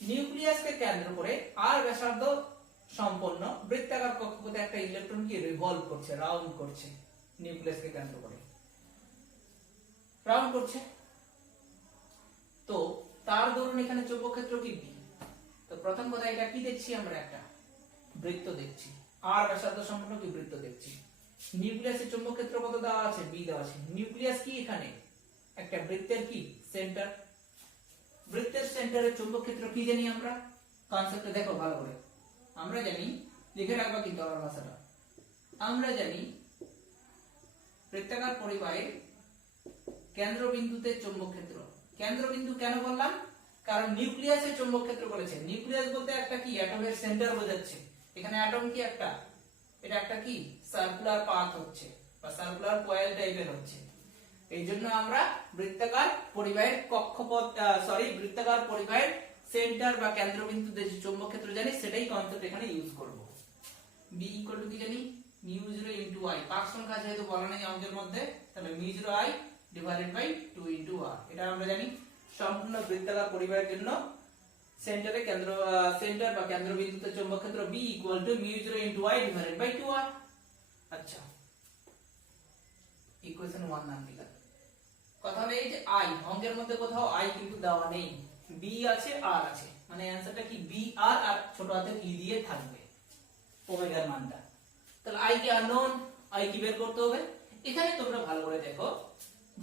নিউক্লিয়াসকে কেন্দ্র করে r ব্যাসার্ধ সম্পন্ন বৃত্তাকার কক্ষপথে একটা ইলেকট্রন কি রিভলভ করছে, রাউন্ড করছে। নিউক্লিয়াসকে কেন্দ্র করে রাউন্ড করছে। তো তার দরুন এখানে চৌম্বক ক্ষেত্র কি? B। তো প্রথম কথা এটা কি দেখছি? আমরা একটা বৃত্ত দেখছি, r ব্যাসার্ধ সম্পন্ন কি বৃত্ত দেখছি। নিউক্লিয়াসের চৌম্বক ক্ষেত্র কত দেওয়া আছে? B দেওয়া আছে। নিউক্লিয়াস কি এখানে একটা বৃত্তের কি সেন্টার। বৃত্তের সেন্টারের চৌম্বক ক্ষেত্র কি জানি আমরা? কনসেপ্টে দেখো ভালো করে। আমরা জানি, লিখে রাখবা কিন্তু আমার ভাষাটা। আমরা জানি বৃত্তাকার পরিবাহীর কেন্দ্রবিন্দুতে চৌম্বক ক্ষেত্র। কেন্দ্রবিন্দু কেন বললাম? কারণ নিউক্লিয়াসের চৌম্বক ক্ষেত্র বলেছে। নিউক্লিয়াস বলতে একটা কি অ্যাটমের সেন্টার বোঝাচ্ছে। এখানে অ্যাটম কি একটা, এটা একটা কি সার্কুলার পাথ হচ্ছে বা সার্কুলার কয়েল টাইপের হচ্ছে। এই জন্য আমরা বৃত্তাকার পরিবাহীর কক্ষপথ বৃত্তাকার পরিবাহীর সেন্টার বা কেন্দ্রবিন্দুতে যে চৌম্বক ক্ষেত্র জানি সেটাই কনসেপ্ট এখানে ইউজ করব। B ইকুয়াল টু কি জানি? μ0 ইনটু I। পাক সংখ্যা যেহেতু বলা নেই অঙ্কের মধ্যে, তাহলে μ0 I divided by 2 into r। এটা আমরা জানি সম্পূর্ণ বৃত্তাকার পরিবাহীর জন্য সেন্টার বা কেন্দ্রবিন্দুতে চৌম্বক ক্ষেত্র B equal to μ0 into I divided by 2r। আচ্ছা, ইকুয়েশন 1 নাম দিলাম। কথা হলো এই যে I, অঙ্কের মধ্যে কোথাও I কিন্তু দেওয়া নেই, B আছে r আছে, মানে অ্যানসারটা কি BR আর ছোট হাতের E দিয়ে থাকবে ওমেগার মানটা। তাহলে I কি আননোন, I কি বের করতে হবে। এখানে তোমরা ভালো করে দেখো,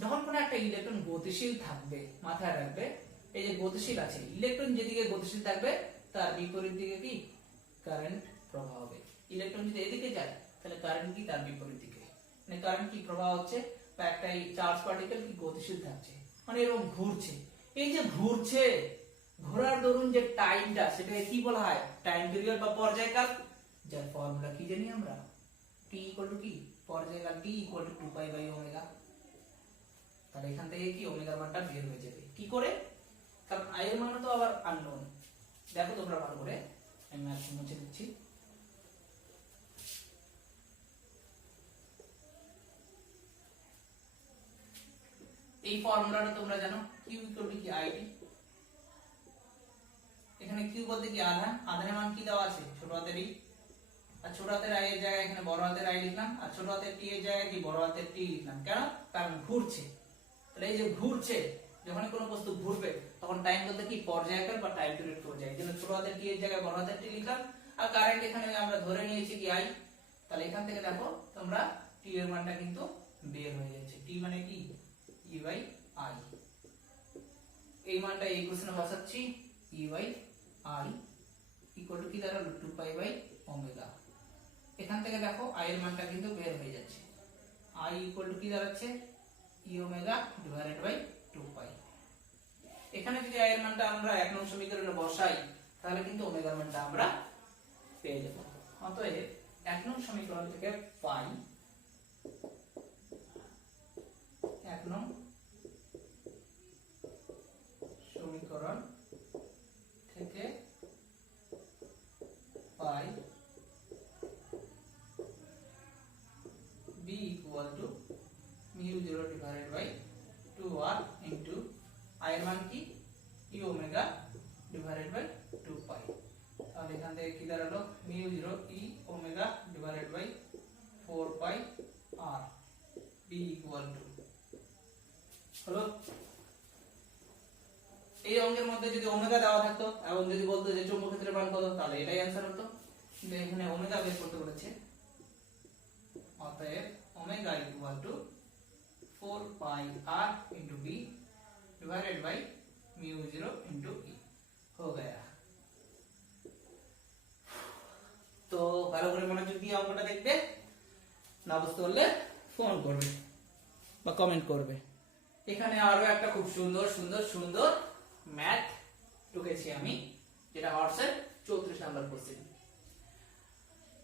যখন কোনো একটা ইলেকট্রন গতিশীল থাকবে, মাথায় রাখবে এই যে গতিশীল আছে, ইলেকট্রন যেদিকে গতিশীল থাকবে তার বিপরীত দিকে কি কারেন্ট প্রবাহ হবে। ইলেকট্রন যদি এদিকে যায় তাহলে কারেন্ট কি তার বিপরীত দিকে, মানে কারেন্ট কি প্রবাহ হচ্ছে বা একটা চার্জ পার্টিকেল কি গতিশীল থাকছে, মানে এরকম ঘুরছে। এই যে ঘুরছে, ঘোরার দরুন যে টাইমটা সেটাকে কি বলা হয়? টাইম পিরিয়ড বা পর্যায়কাল, যার ফর্মুলা কি জানি আমরা? t ইকুয়াল টু কি পর্যায়কাল, t equal to 2 pi by omega. তাহলে এখান থেকে কি ওমেগার মানটা বের হয়ে যাবে কি করে? কারণ I এর মান তো আবার আননোন। দেখো তোমরা ভালো করে, আমি ম্যাথ মুছে দিচ্ছি। এই ফর্মুলাটা তোমরা জানো, q ইকুয়াল টু কি ID। এখানে q বলতে কি আধান, আধানের মান কি দেওয়া আছে? ছোট হাতের e। আর ছোট হাতের I এর জায়গায় এখানে বড় হাতের I লিখলাম, আর ছোট হাতের t এর জায়গায় কি বড় হাতের t লিখলাম। কেন? কারণ ঘুরছে। তাহলে এই যে ঘুরছে, যখন কোনো বস্তু ঘুরবে তখন টাইম বলতে কি পর্যায়কাল বা টাইম পিরিয়ড পর্যায়। এই জন্য ছোট হাতের t এর জায়গায় বড় হাতের t লিখলাম। আর কারেন্ট এখানে আমরা ধরে নিয়েছি কি I। তাহলে এখান থেকে দেখো তোমরা t এর মানটা কিন্তু বের হয়ে যাচ্ছে। t মানে কি E বাই I। এই মানটা এই কোশ্চেনে বসাচ্ছি, E by I equal to কি দাঁড়ালো? 2 পাই বাই ওমেগা। এখান থেকে দেখো I এর মানটা কিন্তু বের হয়ে যাচ্ছে। I ইকুয়াল টু কি দাঁড়াচ্ছে? E ওমেগা ডিভাইডেড বাই 2 পাই। এখানে যদি I এর মানটা আমরা 1 নং সমীকরণে বসাই তাহলে কিন্তু ওমেগার মানটা আমরা পেয়ে যাব। অতএব 1 নং সমীকরণ থেকে পাই, 1 নং সমীকরণ থেকে পাই B equal to μ0 divided by 2r into I এর মান কি E ওমেগা divided by 2 পাই। তাহলে এখান থেকে কি দাঁড়ালো? μ0 E omega divided by 4 pi r B equal to হলো। এই অঙ্কের মধ্যে যদি ওমেগা দেওয়া থাকতো এবং যদি বলতো যে চৌম্বক ক্ষেত্রের মান কত, তাহলে এটাই অ্যানসার হতো। কিন্তু এখানে ওমেগা বের করতে বলেছে, অতএব omega equal to 4 pi r into b divided by μ0 into e हो गया। তো ভালো করে মনোযোগ দিয়ে অঙ্কটা দেখবে, না বুঝতে পারলে ফোন করবে বা কমেন্ট করবে। এখানে আরো একটা খুব সুন্দর সুন্দর সুন্দর ম্যাথ ঢুকেছি আমি, যেটা হর্সের 34 নাম্বার কোশ্চেন।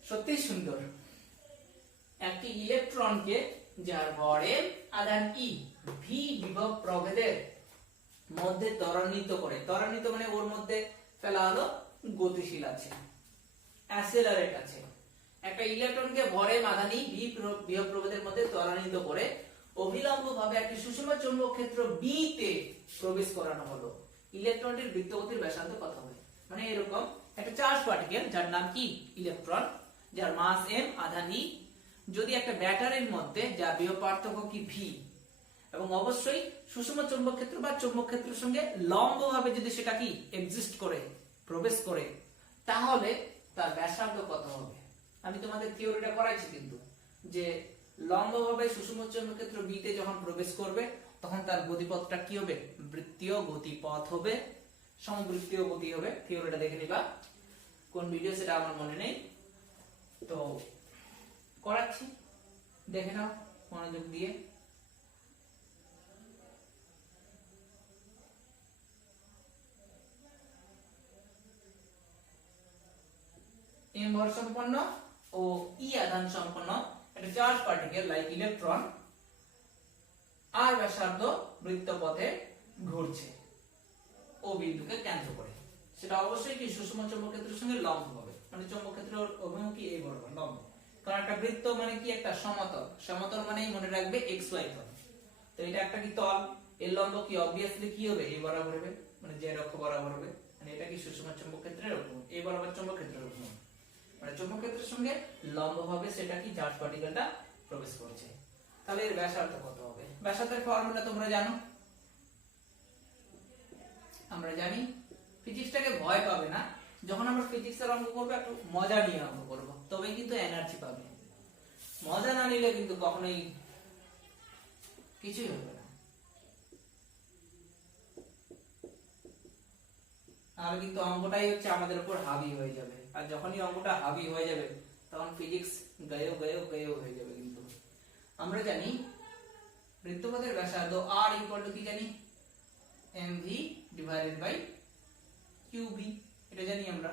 সত্যি সুন্দর। একটি ইলেকট্রনকে যার ভর m আধান e v বিভব প্রভেদের মধ্যে ত্বরান্বিত করে, ত্বরান্বিত মানে ওর মধ্যে ফেলা হলো গতিশীল আছে, অ্যাসেলারেট আছে। একটা ইলেকট্রনকে ভরে আধান e v বিভব প্রভেদের মধ্যে ত্বরান্বিত করে অভিলম্বভাবে একটি সুষম চৌম্বক ক্ষেত্র b তে প্রবেশ করানো হলো। ইলেকট্রনটির বৃত্তগতির ব্যাসার্ধ কত হবে? মানে এরকম একটা চার্জ পার্টিকেল যার নাম কি ইলেকট্রন, যার মাস m আধান e, যদি একটা ব্যাটারির মধ্যে যার বিভব পার্থক্য কি v, এবং অবশ্যই সুষম চৌম্বক ক্ষেত্র বা চৌম্বক ক্ষেত্রের সঙ্গে লম্বভাবে যদি সেটা কি এক্সিস্ট করে, প্রবেশ করে, তাহলে তার ব্যাসার্ধ কত হবে? আমি তোমাদের থিওরিটা করাইছি কিন্তু, যে লম্বভাবে সুষম চৌম্বক ক্ষেত্র b তে যখন প্রবেশ করবে তখন তার গতিপথটা কি হবে? বৃত্তীয় গতিপথ হবে, সমবৃত্তীয় গতি হবে। থিওরিটা দেখে নিবা, কোন ভিডিও সেটা আমার মনে নেই, তো করাচ্ছি, দেখে নাও মনোযোগ দিয়ে। m ভর সম্পন্ন ও e আধান সম্পন্ন একটা চার্জ পার্টিকেল লাইক ইলেকট্রন আর ব্যাসার্ধ বৃত্তপথে ঘুরছে ও বিন্দুকে কেন্দ্র করে। সেটা অবশ্যই কি সুষম চৌম্বক ক্ষেত্রের সঙ্গে লম্ব হবে, মানে চৌম্বক ক্ষেত্রের অভিমুখী এই বরাবর লম্ব। কারণ একটা বৃত্ত মানে কি একটা সমতল, সমতল মানেই মনে রাখবে xy তল। তো এটা একটা কি তল, এর লম্ব কি অবভিয়াসলি কি হবে? এই বরাবর হবে, মানে z অক্ষ বরাবর হবে। মানে এটা কি সুষম চৌম্বক ক্ষেত্রের অভিমুখ, এই বরাবর চৌম্বক ক্ষেত্রের অভিমুখ, মানে চৌম্বক ক্ষেত্রের সঙ্গে লম্বভাবে সেটা কি চার্জ পার্টিকেলটা প্রবেশ করছে। তাহলে এর ব্যাসার্ধ কত হবে? ব্যাসার্ধের ফর্মুলা তোমরা জানো, আমরা জানি। ফিজিক্সটাকে ভয় পাবে না, যখন আমরা ফিজিক্সের অঙ্ক করব একটু মজা নিয়ে অঙ্ক করব, তবে কিন্তু এনার্জি পাবে। মজা না নিলে কিন্তু কখনোই কিছুই হবে না। আর কিন্তু অঙ্কটাই হচ্ছে আমাদের উপর হাবি হয়ে যাবে, আর যখনই অঙ্কটা হাবি হয়ে যাবে তখন ফিজিক্স গায়েও গায়েও গায়েও হয়ে যাবে। কিন্তু আমরা জানি বৃত্তপথের ব্যাসার্ধ r ইকুয়াল টু কি জানি? mv ডিভাইডেড বাই qv, এটা জানি আমরা,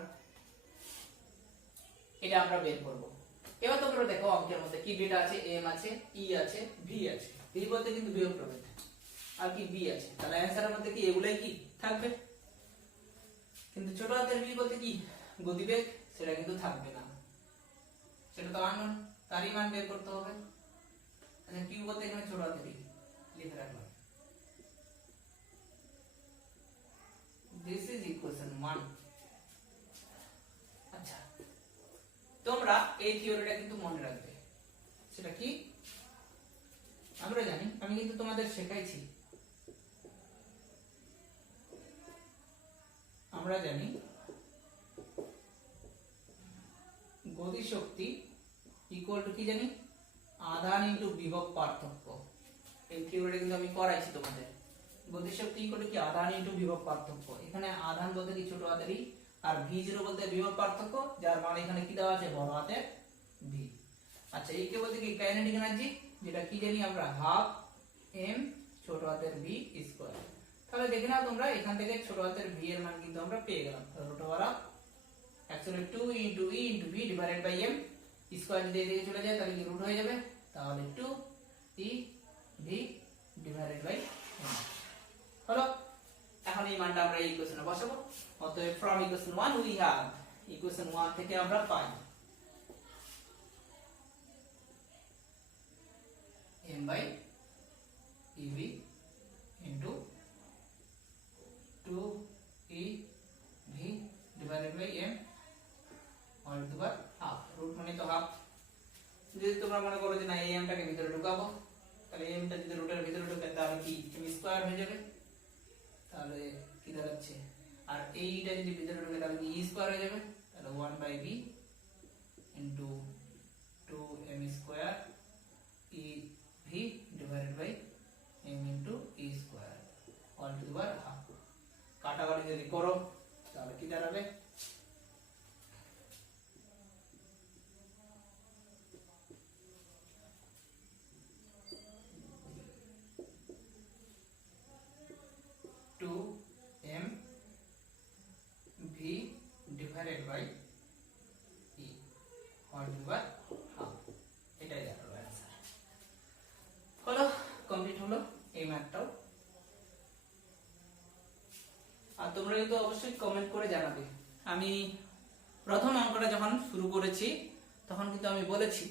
এটা আমরা বের করব। এবার তোমরা দেখো অঙ্কের মধ্যে কি ডেটা আছে, m আছে, e আছে, v আছে। v বলতে কিন্তু বিভব প্রভেদ, আর কি b আছে, তাহলে অ্যানসারের মধ্যে কি এগুলাই কি থাকবে? কিন্তু ছোট হাতের v বলতে কি গতিবেগ, সেটা কিন্তু থাকবে না, সেটা তো আননোন, তারই মান বের করতে হবে। আচ্ছা q বলতে এখানে ছোট হাতের v লিখে রাখলাম, this is equation 1। আচ্ছা তোমরা এই থিওরিটা কিন্তু মনে রাখবে, সেটা কি আমরা জানি, আমি কিন্তু তোমাদের শেখাইছি। আমরা জানি গতিশক্তি ইকুয়াল টু কি জানি? আধান ইনটু বিভব পার্থক্য। এই থিওরিটা কিন্তু আমি করাইছি তোমাদের। গতিশক্তি ইকুয়াল টু কি? আধান ইনটু বিভব পার্থক্য। এখানে আধান বলতে কি ছোট হাতের ই, আর v0 বলতে বিভব পার্থক্য, যার মান এখানে কি দেওয়া আছে? বড় হাতের v। আচ্ছা এই কে বলতে কি কাইনেটিক এনার্জি, যেটা কি জানি আমরা? হাফ m ছোট হাতের v স্কয়ার। তাহলে দেখে নাও তোমরা, এখান থেকে ছোট হাতের v এর মান কিন্তু আমরা পেয়ে গেলাম, root over of actually 2 into e into v divided by m square যদি এদিকে চলে যায় তাহলে কি রুট হয়ে যাবে, তাহলে 2 e v divided by m হলো। এখন এই মানটা আমরা এই ইকুয়েশনে বসাবো। অতএব from equation 1 we have, equation 1 থেকে আমরা পাই m by ev into 2 e v divided by m all to power half. Root মানে তো হাফ। যদি তোমরা মনে করো যে না এই m টাকে ভিতরে ঢুকাবো, তাহলে m টা যদি রুটের ভিতরে ঢুকে তাহলে কি m স্কয়ার হয়ে যাবে, তাহলে কি দাঁড়াচ্ছে? আর এইটা যদি ভিতরে ঢুকে তাহলে কি e স্কয়ার হয়ে যাবে, তাহলে 1 by v into 2m square e v divided by m into e square all to power half. কাটাকাটি যদি করো তাহলে কি দাঁড়াবে? Divided by e all to আর তোমরা কিন্তু অবশ্যই কমেন্ট করে জানাবে। আমি প্রথম অঙ্কটা যখন শুরু করেছি তখন কিন্তু আমি বলেছি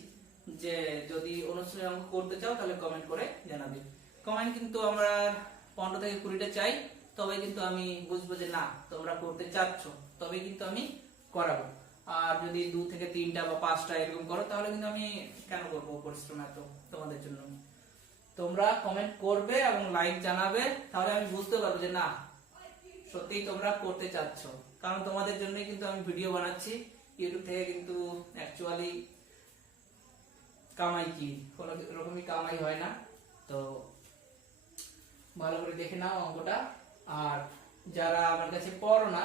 যে যদি অনুশীলনী অঙ্ক করতে চাও তাহলে কমেন্ট করে জানাবে। কমেন্ট কিন্তু আমরা 15 থেকে 20টা চাই, তবে কিন্তু আমি বুঝবো যে না তোমরা করতে চাচ্ছ, তবে কিন্তু আমি করাবো। আর যদি 2 থেকে 3টা বা 5টা এরকম করো তাহলে কিন্তু আমি কেন করবো পরিশ্রম এত তোমাদের জন্য। তোমরা কমেন্ট করবে এবং লাইক জানাবে, তাহলে আমি বুঝতে পারবো যে না সত্যিই তোমরা করতে চাচ্ছ। কারণ তোমাদের জন্যই কিন্তু আমি ভিডিও বানাচ্ছি। ইউটিউব থেকে কিন্তু অ্যাকচুয়ালি কামাই কি কোনো রকমই কামাই হয় না। তো ভালো করে দেখে নাও অঙ্কটা। আর যারা আমার কাছে পড়ো না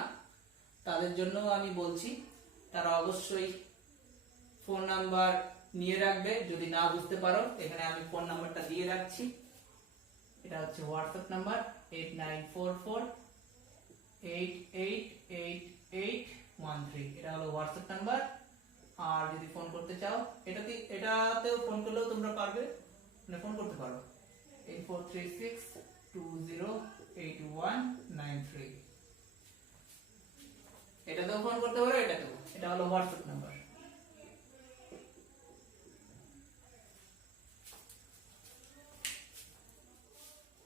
তাদের জন্য আমি বলছি, তারা অবশ্যই ফোন নাম্বার নিয়ে রাখবে। যদি না বুঝতে পারো এখানে আমি ফোন নাম্বারটা দিয়ে রাখছি। এটা হচ্ছে হোয়াটসঅ্যাপ নাম্বার 8944888813। এটা হলো হোয়াটসঅ্যাপ নাম্বার। আর যদি ফোন করতে চাও এটাতেও ফোন করলেও তোমরা পারবে, মানে ফোন করতে পারো 8436208193। এটাতেও ফোন করতে পারো, এটাতেও। এটা হলো হোয়াটসঅ্যাপ নাম্বার।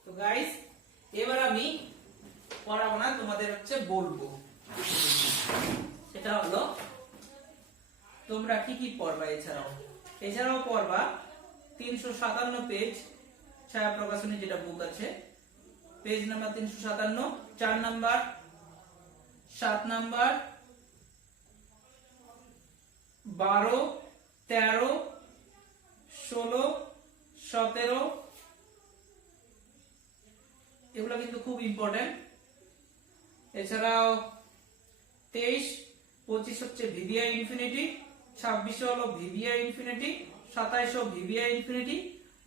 তো গাইস এবার আমি পড়াবো না, তোমাদের হচ্ছে বলবো। সেটা হলো তোমরা কি কি পড়বা। এছাড়াও পড়বা 357 পেজ ছায়া প্রকাশনী যেটা বুক আছে, পেজ নাম্বার 357, 4 নাম্বার, 7 নাম্বার, 12, 13, 16, 17 এগুলো কিন্তু খুব ইম্পর্টেন্ট। এছাড়াও 23, 25 হচ্ছে ভিভিআই ইনফিনিটি, 26 হলো ভিভিআই ইনফিনিটি, 27 ভিভিআই ইনফিনিটি,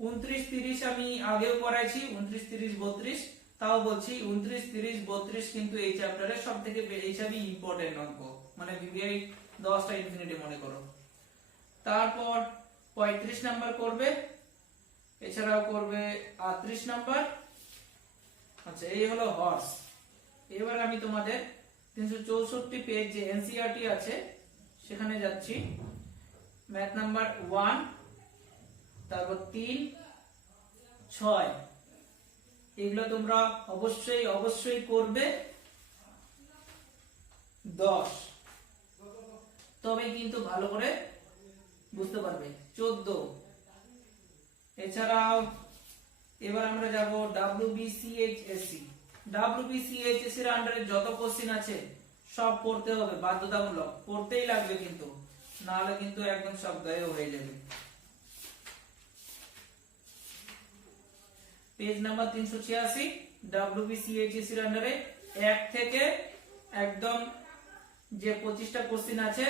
29, 30 আমি আগেও করাইছি, 29, 30, 32 তাও বলছি 29, 30, 32 কিন্তু এই চ্যাপ্টারের সবথেকে হিসাবে ইম্পর্টেন্ট অঙ্ক, মানে ভিভিআই 10টা ইনফিনিটি মনে করো। তারপর 35 নাম্বার করবে, এছাড়াও করবে 38 নাম্বার। আচ্ছা এই হলো হর্স। এবার আমি তোমাদের 364 পেজ যে এনসিইআরটি আছে সেখানে যাচ্ছি। ম্যাথ নাম্বার 1, তারপর 3, 6 এগুলো তোমরা অবশ্যই করবে 10, তবে কিন্তু ভালো করে বুঝতে পারবে। 14। এছাড়াও এবার আমরা যাব WBCHSC। WBCHSC এর আন্ডারে যত কোশ্চেন আছে সব পড়তে হবে, বাধ্যতামূলক, পড়তেই লাগবে কিন্তু, না হলে কিন্তু একদম সব গায়েব হয়ে যাবে। পেজ নাম্বার 386 WBCHSC এর আন্ডারে 1 থেকে একদম যে 25টা কোশ্চেন আছে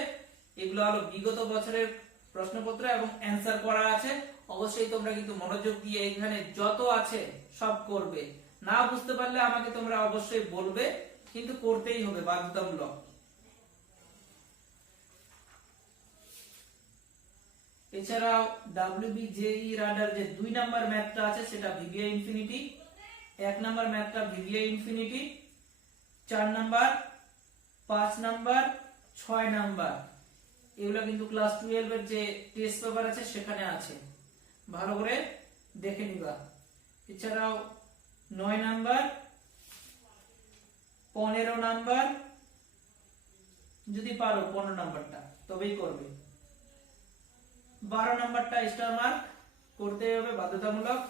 এগুলো হলো বিগত বছরের প্রশ্নপত্র এবং অ্যানসার করা আছে। অবশ্যই তোমরা কিন্তু মনোযোগ দিয়ে এখানে যত আছে সব করবে। না বুঝতে পারলে আমাকে তোমরা অবশ্যই বলবে, কিন্তু করতেই হবে বাধ্যতামূলক। এছাড়াও WBJE এর আন্ডার যে 2 নাম্বার ম্যাথটা আছে সেটা ভিভিআই ইনফিনিটি, 1 নাম্বার ম্যাথটা VVI infinity, 4 number, 5 number, 6 number এগুলো কিন্তু ক্লাস 12 এর যে টেস্ট পেপার আছে সেখানে আছে, ভালো করে দেখে নিবা। এছাড়াও 9 নাম্বার, 15 নাম্বার, যদি পারো 15 নাম্বারটা তবেই করবে। 12 নাম্বারটা স্টার মার্ক করতে হবে বাধ্যতামূলক।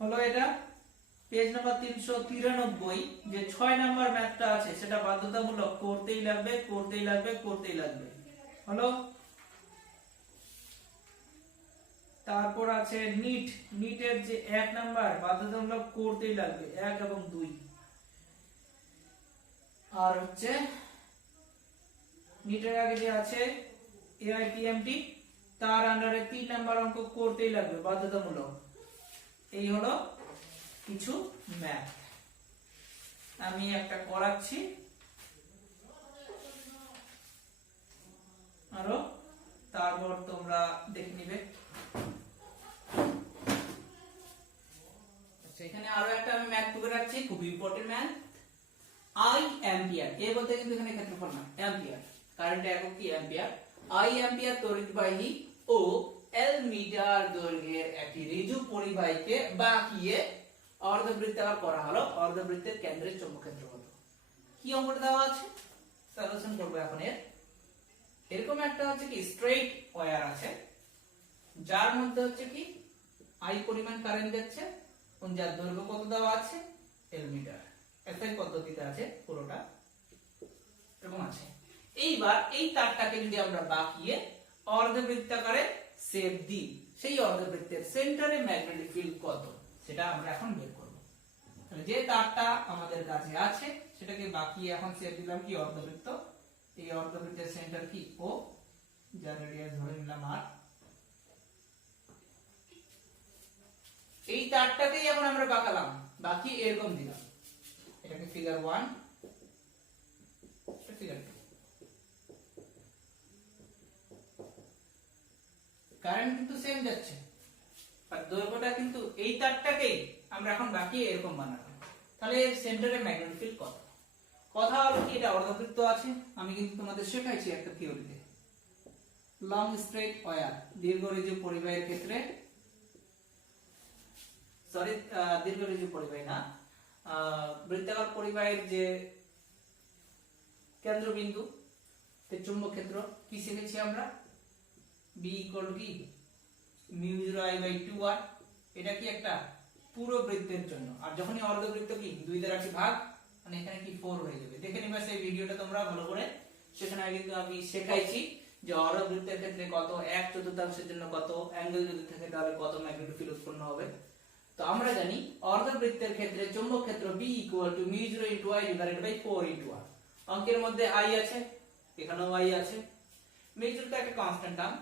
হলো এটা। পেজ নাম্বার 393 যে 6 নাম্বার ম্যাথটা আছে সেটা বাধ্যতামূলক, করতেই লাগবে। হলো। তারপর আছে নিটের যে 1 নাম্বার বাধ্যতামূলক করতেই লাগবে, 1 এবং 2। আর হচ্ছে নিটের আগে যে আছে AIPMT তার আন্ডারে 3 নাম্বার অঙ্ক করতেই লাগবে বাধ্যতামূলক। এই হলো কিছু ম্যাথ, আমি একটা করাচ্ছি আরো, তারপর তোমরা দেখে নিবে। আচ্ছা এখানে আরো একটা আমি ম্যাথ করে রাখছি, খুব ইম্পর্টেন্ট। ক্ষেত্রফল না, অ্যাম্পিয়ার। কারেন্টের একক কি? অ্যাম্পিয়ার। আই অ্যাম্পিয়ার তড়িৎবাহী ও এল মিটার দৈর্ঘ্যের একটি ঋজু পরিবাহীকে বাঁকিয়ে অর্ধবৃত্তাকার করা হলো। অর্ধবৃত্তের কেন্দ্রের চৌম্বক ক্ষেত্র কত? কি অঙ্কটা দেওয়া আছে, সলিউশন করব এখন। এরকম একটা হচ্ছে কি স্ট্রেইট ওয়্যার আছে, যার মধ্যে হচ্ছে কি আই পরিমাণ কারেন্ট যাচ্ছে, যার দৈর্ঘ্য কত দেওয়া আছে? এল মিটার। এসআই পদ্ধতিতে আছে পুরোটা, এরকম আছে। এইবার এই তারটাকে যদি আমরা বাঁকিয়ে অর্ধবৃত্তাকারে শেপ দিই, সেই অর্ধবৃত্তের সেন্টারে ম্যাগনেটিক ফিল্ড কত, সেটা আমরা এখন বের করব। তাহলে যে তারটা আমাদের কাছে আছে সেটাকে বাঁকিয়ে এখন শেপ দিলাম কি অর্ধবৃত্ত। এই অর্ধবৃত্তের সেন্টার কি? ও, যার রেডিয়াস ধরে নিলাম আর। এই তারটাকেই এখন আমরা বাঁকালাম, বাকি এরকম দিলাম। এটাকে ফিগার 1, ফিগার 2। কারেন্ট কিন্তু সেম যাচ্ছে, আর দৈর্ঘ্যটা কিন্তু এই তারটাকেই আমরা এখন বাঁকিয়ে এরকম বানালাম। তাহলে এর সেন্টারে ম্যাগনেটিক ফিল্ড কত? কথা হলো কি এটা অর্ধবৃত্ত আছে, আমি কিন্তু তোমাদের শেখাইছি একটা থিওরিতে। লং স্ট্রেট ওয়্যার, দীর্ঘ ঋজু পরিবাহীর ক্ষেত্রে, সরি দীর্ঘ ঋজু পরিবাহী না, বৃত্তাকার পরিবাহীর যে কেন্দ্রবিন্দু তে চুম্বক ক্ষেত্র কি শিখেছি আমরা? B ইকুয়াল টু কি মিউ 0I/2R। এটা কি একটা পুরো বৃত্তের জন্য, আর যখনই অর্ধবৃত্ত কি 2 দ্বারা কি ভাগ, মানে এখানে কি 4 হয়ে যাবে। দেখে নিবা সেই ভিডিওটা তোমরা ভালো করে, সেখানে কিন্তু আমি শেখাইছি যে অর্ধবৃত্তের ক্ষেত্রে কত, 1/4 জন্য কত, অ্যাঙ্গেল যদি থাকে তাহলে কত ম্যাগনেটিক ফিল্ড উৎপন্ন হবে। তো আমরা জানি অর্ধবৃত্তের ক্ষেত্রে চৌম্বক ক্ষেত্র B equal to mu 0 into I divided by 4 into R। অঙ্কের মধ্যে I আছে, এখানেও I আছে। মিউ 0 তো একটা কনস্ট্যান্ট টার্ম,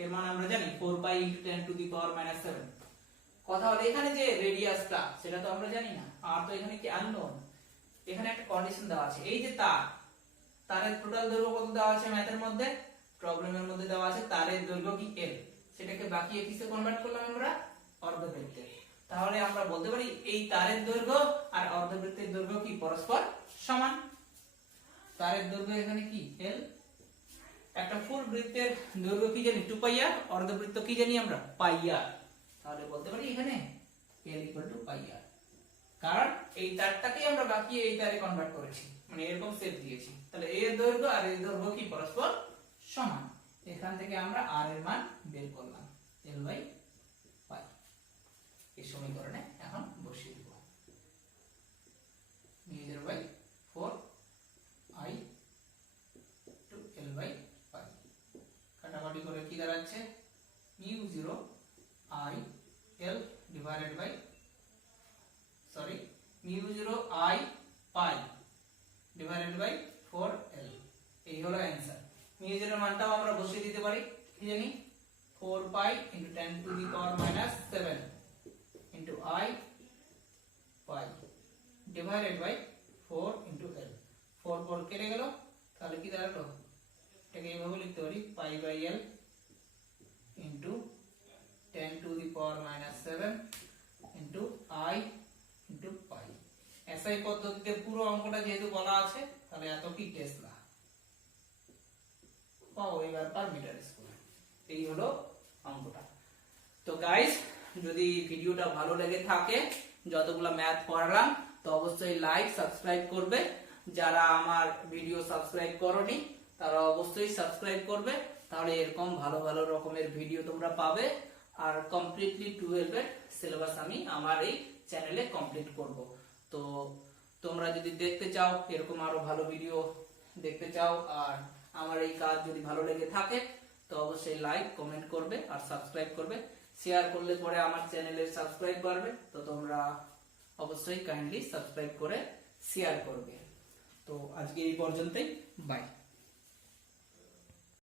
এর মান আমরা জানি 4 pi into 10 to the power -7। কথা হলো এখানে যে রেডিয়াসটা সেটা তো আমরা জানি না, আর তো এখানে কি আননোন। এখানে একটা কন্ডিশন দেওয়া আছে, এই যে তারের টোটাল দৈর্ঘ্য কত দেওয়া আছে ম্যাথের মধ্যে, প্রবলেমের মধ্যে দেওয়া আছে তারের দৈর্ঘ্য কি L, সেটাকে বাকিয়ে কিসে কনভার্ট করলাম আমরা? অর্ধবৃত্তে। তাহলে আমরা বলতে পারি এই তারের দৈর্ঘ্য আর অর্ধবৃত্তের দৈর্ঘ্য কি পরস্পর সমান। তারের দৈর্ঘ্য এখানে কি L, একটা ফুল বৃত্তের দৈর্ঘ্য কি জানি 2 পাই r, অর্ধবৃত্ত কি জানি আমরা পাই r। তাহলে বলতে পারি এখানে L equal to pi r, কারণ এই তারটাকে আমরা বাকিয়ে এই তারে কনভার্ট করেছি, মানে এরকম শেপ দিয়েছি। তাহলে এর দৈর্ঘ্য আর এর দৈর্ঘ্য কি পরস্পর সমান। এখান থেকে আমরা r এর মান বের করলাম L বাই পাই। এই সমীকরণে এখন বসিয়ে দেব mu 0/4 I two L by pi. কাটাকাটি করে কি দাঁড়াচ্ছে? Mu 0 I L divided by, sorry mu 0 I pi divided by 4L। এই হলো অ্যানসার। মিউ 0 এর মানটাও আমরা বসিয়ে দিতে পারি, কি জানি 4 pi into 10 to the power -7 into I pi divided by 4 into L। 4 4 কেটে গেল, তাহলে কি দাঁড়ালো? এটাকে এইভাবে লিখতে পারি pi by L into 10 to the power -7 into I into pi. SI পদ্ধতিতে পুরো অঙ্কটা যেহেতু বলা আছে, তাহলে এত কি tesla power per metre square. এই হলো অঙ্কটা। তো গাইস, যদি ভিডিওটা ভালো লেগে থাকে, যতগুলো ম্যাথ পড়ালাম, তো অবশ্যই লাইক সাবস্ক্রাইব করবে। যারা আমার ভিডিও সাবস্ক্রাইব করনি তারা অবশ্যই সাবস্ক্রাইব করবে, তাহলে এরকম ভালো ভালো রকমের ভিডিও তোমরা পাবে। আর কমপ্লিটলি 12 এর সিলেবাস আমি আমার এই চ্যানেলে কমপ্লিট করব। তো তোমরা যদি দেখতে চাও, এরকম আরো ভালো ভিডিও দেখতে চাও, আর আমার এই কাজ যদি ভালো লেগে থাকে, তো অবশ্যই লাইক কমেন্ট করবে আর সাবস্ক্রাইব করবে। শেয়ার করলে পরে আমার চ্যানেলের সাবস্ক্রাইব বাড়বে, তো তোমরা অবশ্যই কাইন্ডলি সাবস্ক্রাইব করে শেয়ার করবে। তো আজকে এই পর্যন্তই, বাই।